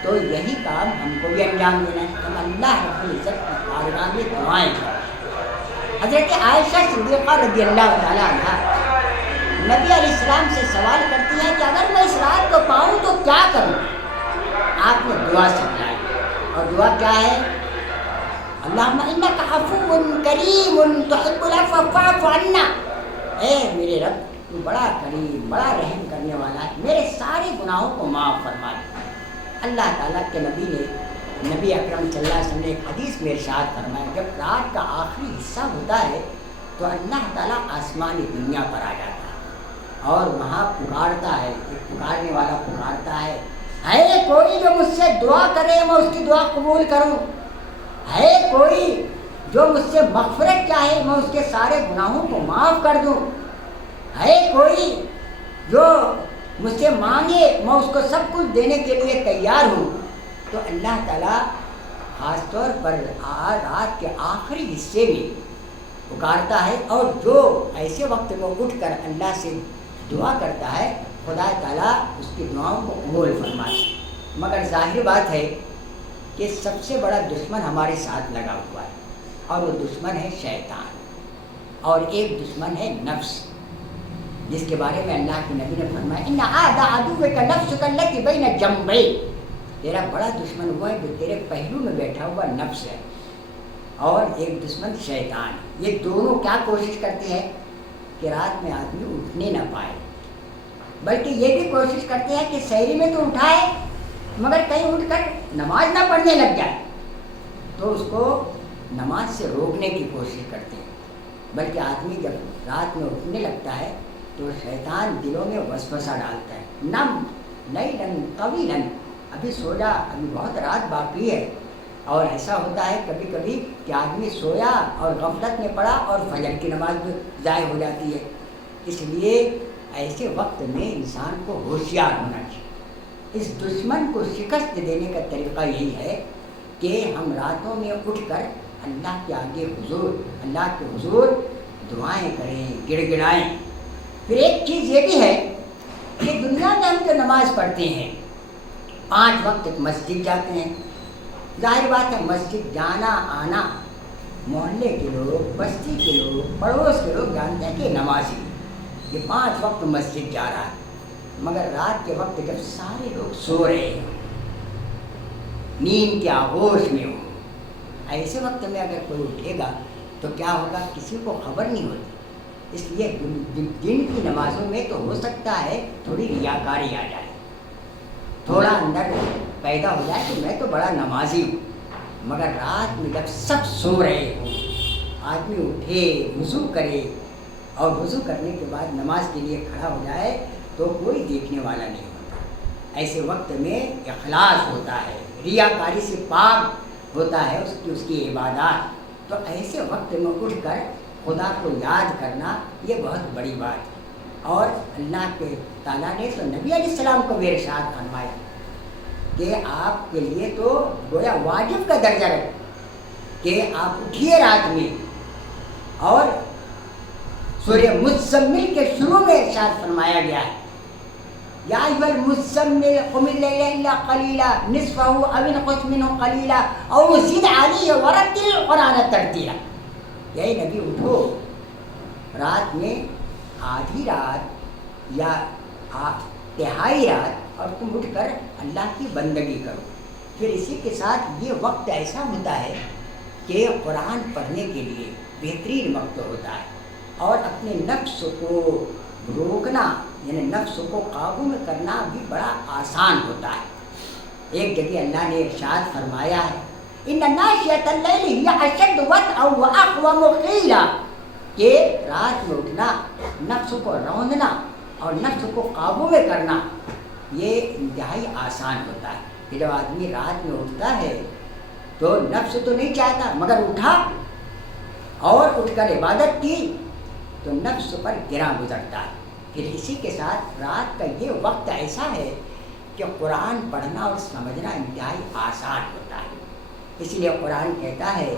تو یہی کام ہم کو بھی انجام دینا ہے، ہم اللہ رب العزت کی بارگاہ میں دعائیں کریں۔ حضرت عائشہ صدیقہ رضی اللہ تعالیٰ عنہ نبی علیہ السلام سے سوال کرتی ہیں کہ اگر میں اس رات کو پاؤں تو کیا کروں؟ آپ نے دعا سکھلائی، اور دعا کیا ہے؟ اللہم انک عفو کریم تحب العفو فاعف عنا۔ اے میرے رب، تو بڑا کریم، بڑا رحم کرنے والا ہے، میرے سارے گناہوں کو معاف فرما دے۔ اللہ تعالیٰ کے نبی نے، نبی اکرم صلی اللہ علیہ وسلم نے ایک حدیث میں ارشاد فرمایا، جب رات کا آخری حصہ ہوتا ہے تو اللہ تعالیٰ آسمانی دنیا پر آ جاتا ہے اور وہاں پکارتا ہے، ایک پکارنے والا پکارتا ہے، ہے کوئی جو مجھ سے دعا کرے میں اس کی دعا قبول کروں؟ ہے کوئی جو مجھ سے مغفرت چاہے میں اس کے سارے گناہوں کو معاف کر دوں؟ ہے کوئی جو مجھ سے مانگے میں اس کو سب کچھ دینے کے لیے تیار ہوں؟ تو اللہ تعالیٰ خاص طور پر رات کے آخری حصے میں پکارتا ہے، اور جو ایسے وقت میں اٹھ کر اللہ سے دعا کرتا ہے خدا تعالیٰ اس کی دعاؤں کو قبول فرماتا ہے۔ مگر ظاہر بات ہے کہ سب سے بڑا دشمن ہمارے ساتھ لگا ہوا ہے، اور وہ دشمن ہے شیطان، اور ایک دشمن ہے نفس، جس کے بارے میں اللہ کے نبی نے فرمایا ان اعداء عدوک نفسک التی بین جنبیک، تیرا بڑا دشمن وہ ہے جو تیرے پہلو میں بیٹھا ہوا نفس ہے، اور ایک دشمن شیطان۔ یہ دونوں کیا کوشش کرتے ہیں کہ رات میں آدمی اٹھنے نہ پائے، بلکہ یہ بھی کوشش کرتے ہیں کہ سحری میں تو اٹھائے مگر کہیں اٹھ کر نماز نہ پڑھنے لگ جائے، تو اس کو نماز سے روکنے کی کوشش کرتے ہیں۔ بلکہ آدمی جب رات میں اٹھنے لگتا ہے تو شیطان دلوں میں وسوسہ ڈالتا ہے، نم لیلاً طویلاً، ابھی سو جا، ابھی بہت رات باقی ہے۔ اور ایسا ہوتا ہے کبھی کبھی کہ آدمی سویا اور غفلت میں پڑا اور فجر کی نماز بھی ضائع ہو جاتی ہے۔ اس لیے ایسے وقت میں انسان کو ہوشیار ہونا چاہیے۔ اس دشمن کو شکست دینے کا طریقہ یہی ہے کہ ہم راتوں میں اٹھ کر اللہ کے آگے اللہ کے حضور دعائیں کریں، گڑ گڑائیں۔ پھر ایک چیز یہ بھی ہے کہ دنیا میں ہم جو نماز پڑھتے ہیں 5 وقت مسجد جاتے ہیں، ظاہر بات ہے مسجد جانا آنا محلے کے لوگ، بستی کے لوگ، پڑوس کے لوگ جانتے ہیں کہ نمازی یہ 5 وقت مسجد جا رہا ہے، مگر رات کے وقت جب سارے لوگ سو رہے ہیں، نیند کے آغوش میں ہوں، ایسے وقت میں اگر کوئی اٹھے گا تو کیا ہوگا کسی کو خبر نہیں ہوتی۔ اس لیے دن کی نمازوں میں تو ہو سکتا ہے تھوڑی ریاکاری آ جائے، تھوڑا اندر پیدا ہو جائے کہ میں تو بڑا نمازی ہوں، مگر رات میں جب سب سو رہے ہوں آدمی اٹھے، وضو کرے، اور وضو کرنے کے بعد نماز کے لیے کھڑا ہو جائے تو کوئی دیکھنے والا نہیں ہوتا۔ ایسے وقت میں اخلاص ہوتا ہے، ریاکاری سے پاک ہوتا ہے اس کی عبادات۔ تو ایسے وقت میں اٹھ کر خدا کو یاد کرنا یہ بہت بڑی بات ہے۔ اور اللہ کے تعالیٰ نے تو نبی علیہ السلام کو بھی ارشاد فرمایا کہ آپ کے لیے تو گویا واجب کا درجہ ہے کہ آپ اٹھیے رات میں۔ اور سورہ مزمل کے شروع میں ارشاد فرمایا گیا ہے یا ایھا المزمل قم اللیل الا قلیلا نصفہ او انقص منہ قلیلا او زد علیہ ورتل القرآن ترتیلا۔ یہی نبی اٹھو رات میں آدھی رات یا تہائی رات اور تم اٹھ کر اللہ کی بندگی کرو۔ پھر اسی کے ساتھ یہ وقت ایسا ہوتا ہے کہ قرآن پڑھنے کے لیے بہترین وقت ہوتا ہے، اور اپنے نفس کو روکنا یعنی نفس کو قابو میں کرنا بھی بڑا آسان ہوتا ہے۔ ایک جگہ اللہ نے ارشاد فرمایا ہے ان ناشئۃ اللیل ہی اشد وطئا واقوم قیلا، کہ رات میں اٹھنا، نفس کو روندنا اور نفس کو قابو میں کرنا یہ انتہائی آسان ہوتا ہے۔ کہ جب آدمی رات میں اٹھتا ہے تو نفس تو نہیں چاہتا، مگر اٹھا اور اٹھ کر عبادت کی تو نفس پر گراں گزرتا ہے۔ پھر اسی کے ساتھ رات کا یہ وقت ایسا ہے کہ قرآن پڑھنا اور سمجھنا انتہائی آسان ہوتا ہے۔ اس لیے قرآن کہتا ہے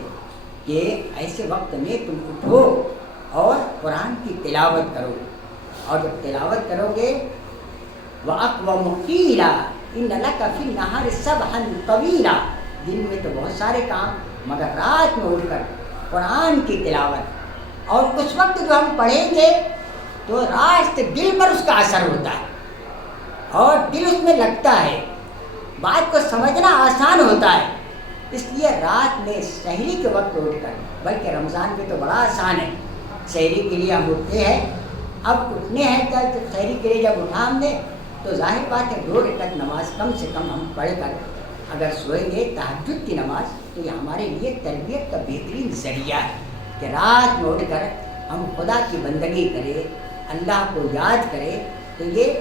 کہ ایسے وقت میں تم اٹھو اور قرآن کی تلاوت کرو، اور جب تلاوت کرو گے وَأَقْوَمُ قِيلَ إِنَّ لَكَ فِي النَّهَارِ سَبْحًا طَوِيلًا، دن میں تو بہت سارے کام، مگر رات میں اٹھ کر قرآن کی تلاوت، اور اس وقت جو ہم پڑھیں گے تو رات دل پر اس کا اثر ہوتا ہے اور دل اس میں لگتا ہے، بات کو سمجھنا آسان ہوتا ہے۔ اس لیے رات میں سحری کے وقت اٹھ کر، بلکہ رمضان میں تو بڑا آسان ہے، سحری کے لیے ہم اٹھتے ہیں، اب اٹھنے ہیں جب سحری کے لیے جب اٹھا ہم نے تو ظاہر بات ہے 2 رکعت نماز کم سے کم ہم پڑھ کر اگر سوئیں گے تہجد کی نماز، تو یہ ہمارے لیے تربیت کا بہترین ذریعہ ہے کہ رات میں اٹھ کر ہم خدا کی بندگی کریں، اللہ کو یاد کریں۔ تو یہ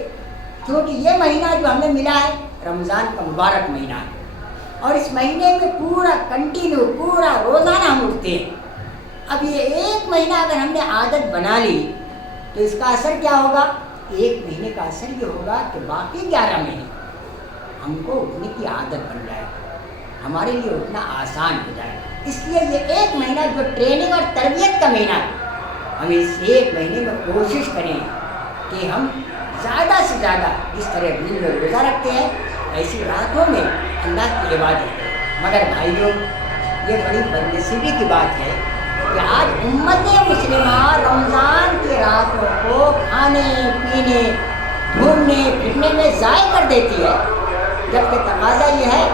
کیونکہ یہ مہینہ جو ہمیں ملا ہے رمضان کا مبارک مہینہ ہے، اور اس مہینے میں پورا کنٹینیو پورا روزانہ ہم اٹھتے ہیں۔ اب یہ 1 مہینہ اگر ہم نے عادت بنا لی تو اس کا اثر کیا ہوگا؟ 1 مہینے کا اثر یہ ہوگا کہ باقی 11 مہینے ہم کو اٹھنے کی عادت بن جائے، ہمارے لیے اٹھنا آسان ہو جائے۔ اس لیے یہ 1 مہینہ جو ٹریننگ اور تربیت کا مہینہ ہے، ہم اس 1 مہینے میں کوشش کریں کہ ہم زیادہ سے زیادہ اس طرح دن میں روزہ رکھتے ہیں، ایسی راتوں میں اللہ کی عبادت کریں۔ مگر بھائیوں، یہ بڑی بدنصیبی کی بات ہے کہ آج امت مسلمہ رمضان کی راتوں کو کھانے پینے گھومنے پھرنے میں ضائع کر دیتی ہے، جبکہ تقاضا یہ ہے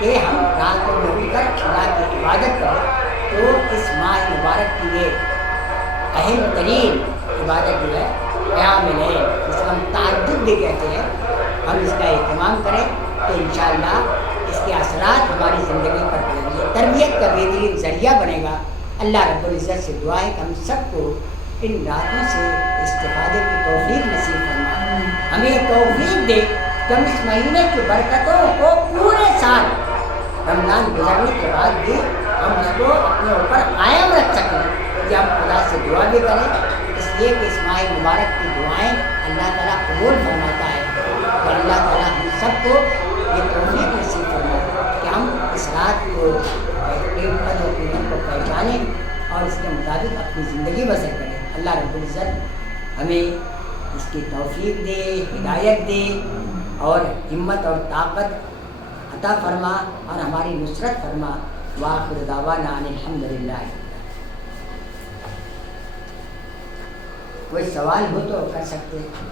کہ ہم راتوں میں اٹھ کر اللہ کی عبادت کریں۔ تو اس ماہ مبارک کی یہ اہم ترین عبادت جو ہے قیام اللیل، جس کو ہم تہجد بھی کہتے ہیں، ہم اس کا اہتمام کریں تو انشاءاللہ اس کے اثرات ہماری زندگی پر پڑیں گے، تربیت کا بہترین ذریعہ بنے گا۔ اللہ رب العزت سے دعا ہے کہ ہم سب کو ان راتوں سے استفادے کی توفیق نصیب فرمائے، ہمیں توفیق دے کہ ہم اس مہینے کی برکتوں کو پورے سال رمضان گزرنے کے بعد بھی ہم اس کو اپنے اوپر قائم رکھ سکیں۔ یہ ہم خدا سے دعا بھی کریں، اس لیے کہ اس ماہ مبارک کی دعائیں اللہ تعالیٰ قبول فرماتا ہے، اور اللہ تعالیٰ ہم سب کو یہ توفیق نصیب فرمائے کہ ہم اس رات کو قدر و قیمت کو پہچانیں اور اس کے مطابق اپنی زندگی بسر کریں۔ اللہ رب العزت ہمیں اس کی توفیق دے، ہدایت دے، اور ہمت اور طاقت عطا فرما اور ہماری نصرت فرما۔ وآخر دعوانا ان الحمدللہ۔ کوئی سوال ہو تو کر سکتے ہیں۔